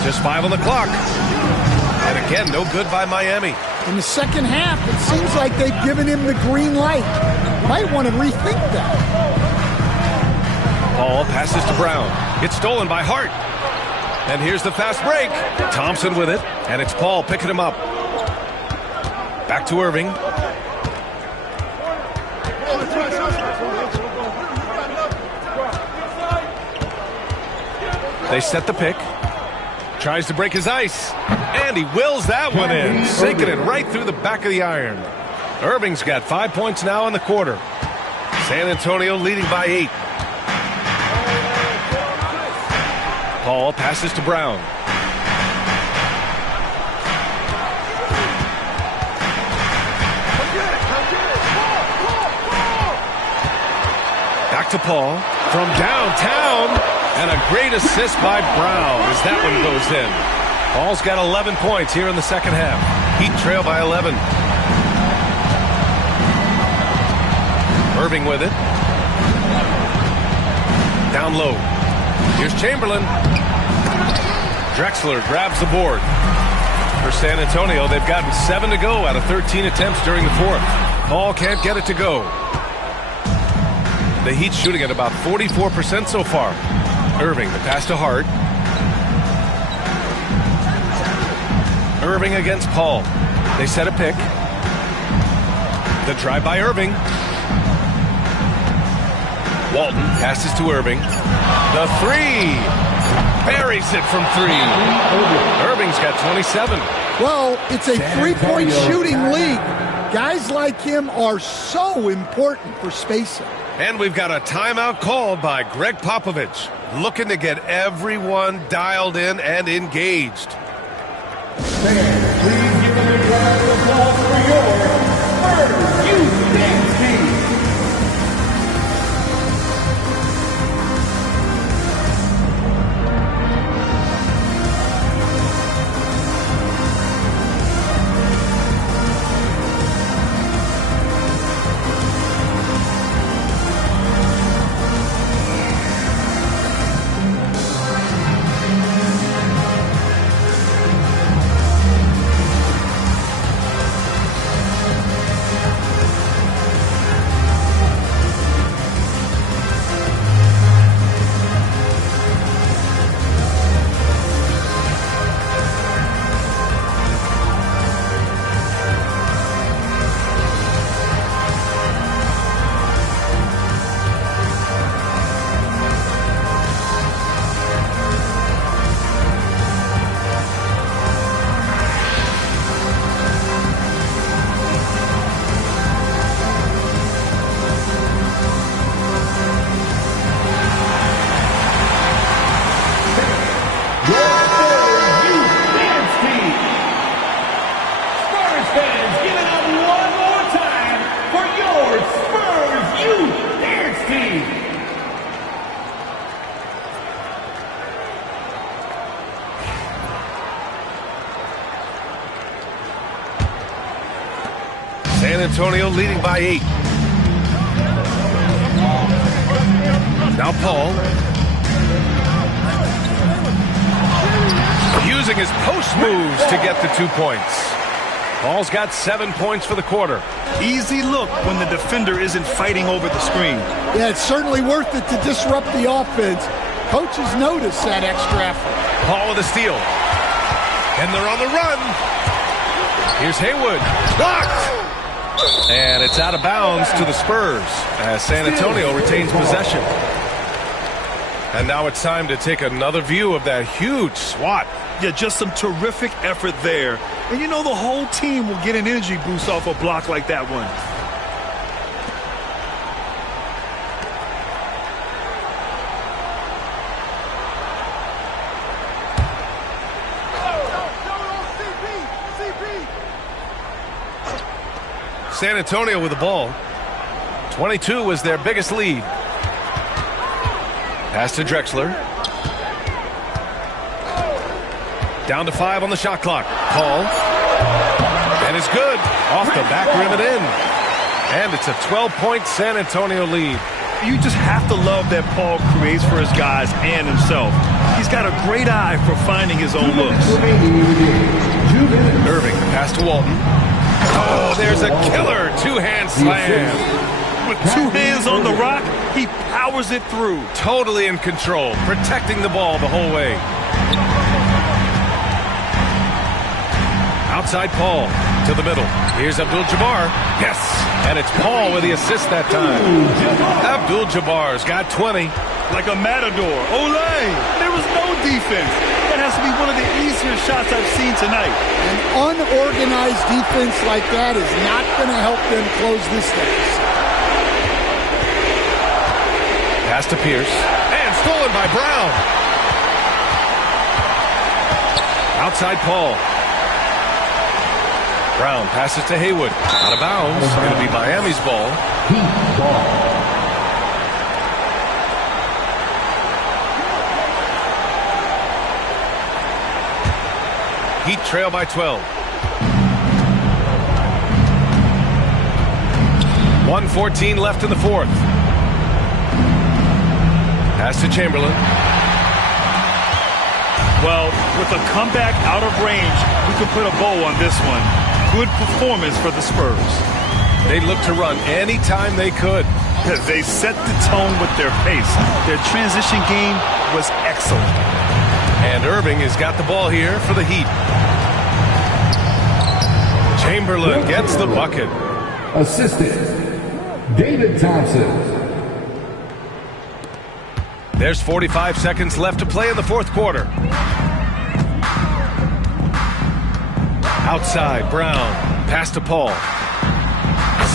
Just 5 on the clock. And again, no good by Miami. In the second half, it seems like they've given him the green light. Might want to rethink that. Paul passes to Brown. It's stolen by Hart. And here's the fast break. Thompson with it. And it's Paul picking him up. Back to Irving. They set the pick. Tries to break his ice. And he wills that one in. Sinking it right through the back of the iron. Irving's got 5 points now in the quarter. San Antonio leading by 8. Paul passes to Brown. Back to Paul from downtown. And a great assist by Brown as that one goes in. Paul's got 11 points here in the second half. Heat trail by 11. Irving with it. Down low. Here's Chamberlain. Drexler grabs the board. For San Antonio, they've gotten 7 to go out of 13 attempts during the fourth. Paul can't get it to go. The Heat shooting at about 44% so far. Irving, the pass to Hart. Irving against Paul. They set a pick. The drive by Irving. Walton passes to Irving. The three. Buries it from three. Irving's got 27. Well, it's a three-point shooting league. Guys like him are so important for spacing. And we've got a timeout called by Greg Popovich, looking to get everyone dialed in and engaged. Fans, please give them a round of applause for your first Ypsilantis team. San Antonio leading by 8. Now Paul. Using his post moves to get the 2 points. Paul's got 7 points for the quarter. Easy look when the defender isn't fighting over the screen. Yeah, it's certainly worth it to disrupt the offense. Coaches notice that extra effort. Paul with a steal. And they're on the run. Here's Haywood. Blocked. And it's out of bounds to the Spurs as San Antonio retains possession. And now it's time to take another view of that huge swat. Yeah, just some terrific effort there. And you know the whole team will get an energy boost off a block like that one. San Antonio with the ball. 22 was their biggest lead. Pass to Drexler. Down to 5 on the shot clock. Paul. And it's good. Off the back rim and in. And it's a 12-point San Antonio lead. You just have to love that Paul creates for his guys and himself. He's got a great eye for finding his own looks. Irving, pass to Walton. Oh, there's a killer two-hand slam. With 2 hands on the rock, he powers it through. Totally in control, protecting the ball the whole way. Outside Paul to the middle. Here's Abdul-Jabbar. Yes, and it's Paul with the assist that time. Abdul-Jabbar's got 20. Like a matador. Olay! There was no defense. That has to be one of the easier shots I've seen tonight. An unorganized defense like that is not going to help them close this deficit. Pass to Pierce. And stolen by Brown. Outside Paul. Brown passes to Haywood. Out of bounds. It'll be Miami's ball. Heat trail by 12. 1:14 left in the fourth. Pass to Chamberlain. Well, with a comeback out of range, we can put a bow on this one. Good performance for the Spurs. They looked to run anytime they could. They set the tone with their pace. Their transition game was excellent. And Irving has got the ball here for the Heat. Chamberlain gets the bucket. Assistant, David Thompson. There's 45 seconds left to play in the fourth quarter. Outside, Brown. Pass to Paul.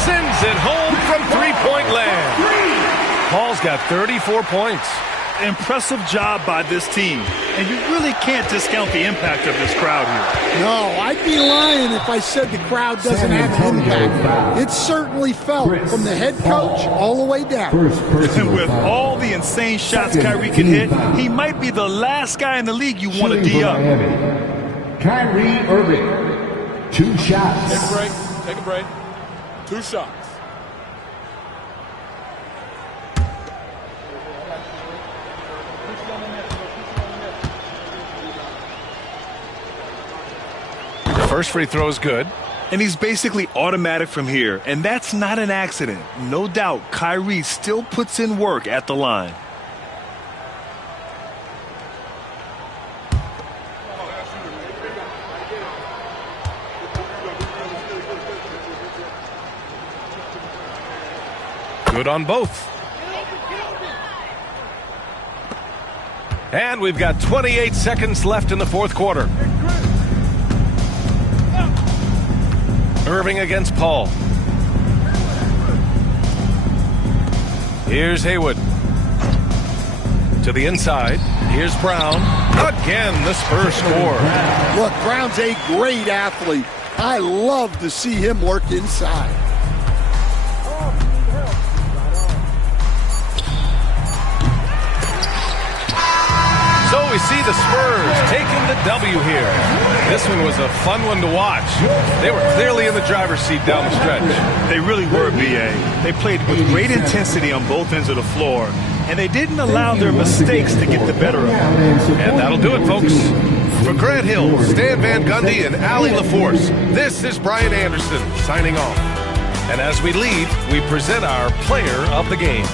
Sends it home from three-point land. Paul's got 34 points. Impressive job by this team. And you really can't discount the impact of this crowd here. No, I'd be lying if I said the crowd doesn't have an impact. It certainly felt from the head coach all the way down. And with all the insane shots Kyrie can hit, he might be the last guy in the league you want to D up. Kyrie Irving, 2 shots. Take a break. Take a break. 2 shots. First free throw is good. And he's basically automatic from here, and that's not an accident. No doubt, Kyrie still puts in work at the line. Good on both. And we've got 28 seconds left in the fourth quarter. Irving against Paul. Here's Haywood. To the inside. Here's Brown. Again, the Spurs score. Look, Brown's a great athlete. I love to see him work inside. So we see the Spurs taking the W here. This one was a fun one to watch. They were clearly in the driver's seat down the stretch. They really were, B.A. They played with great intensity on both ends of the floor, and they didn't allow their mistakes to get the better of them. And that'll do it, folks. For Grant Hill, Stan Van Gundy, and Allie LaForce, this is Brian Anderson signing off. And as we leave, we present our player of the game.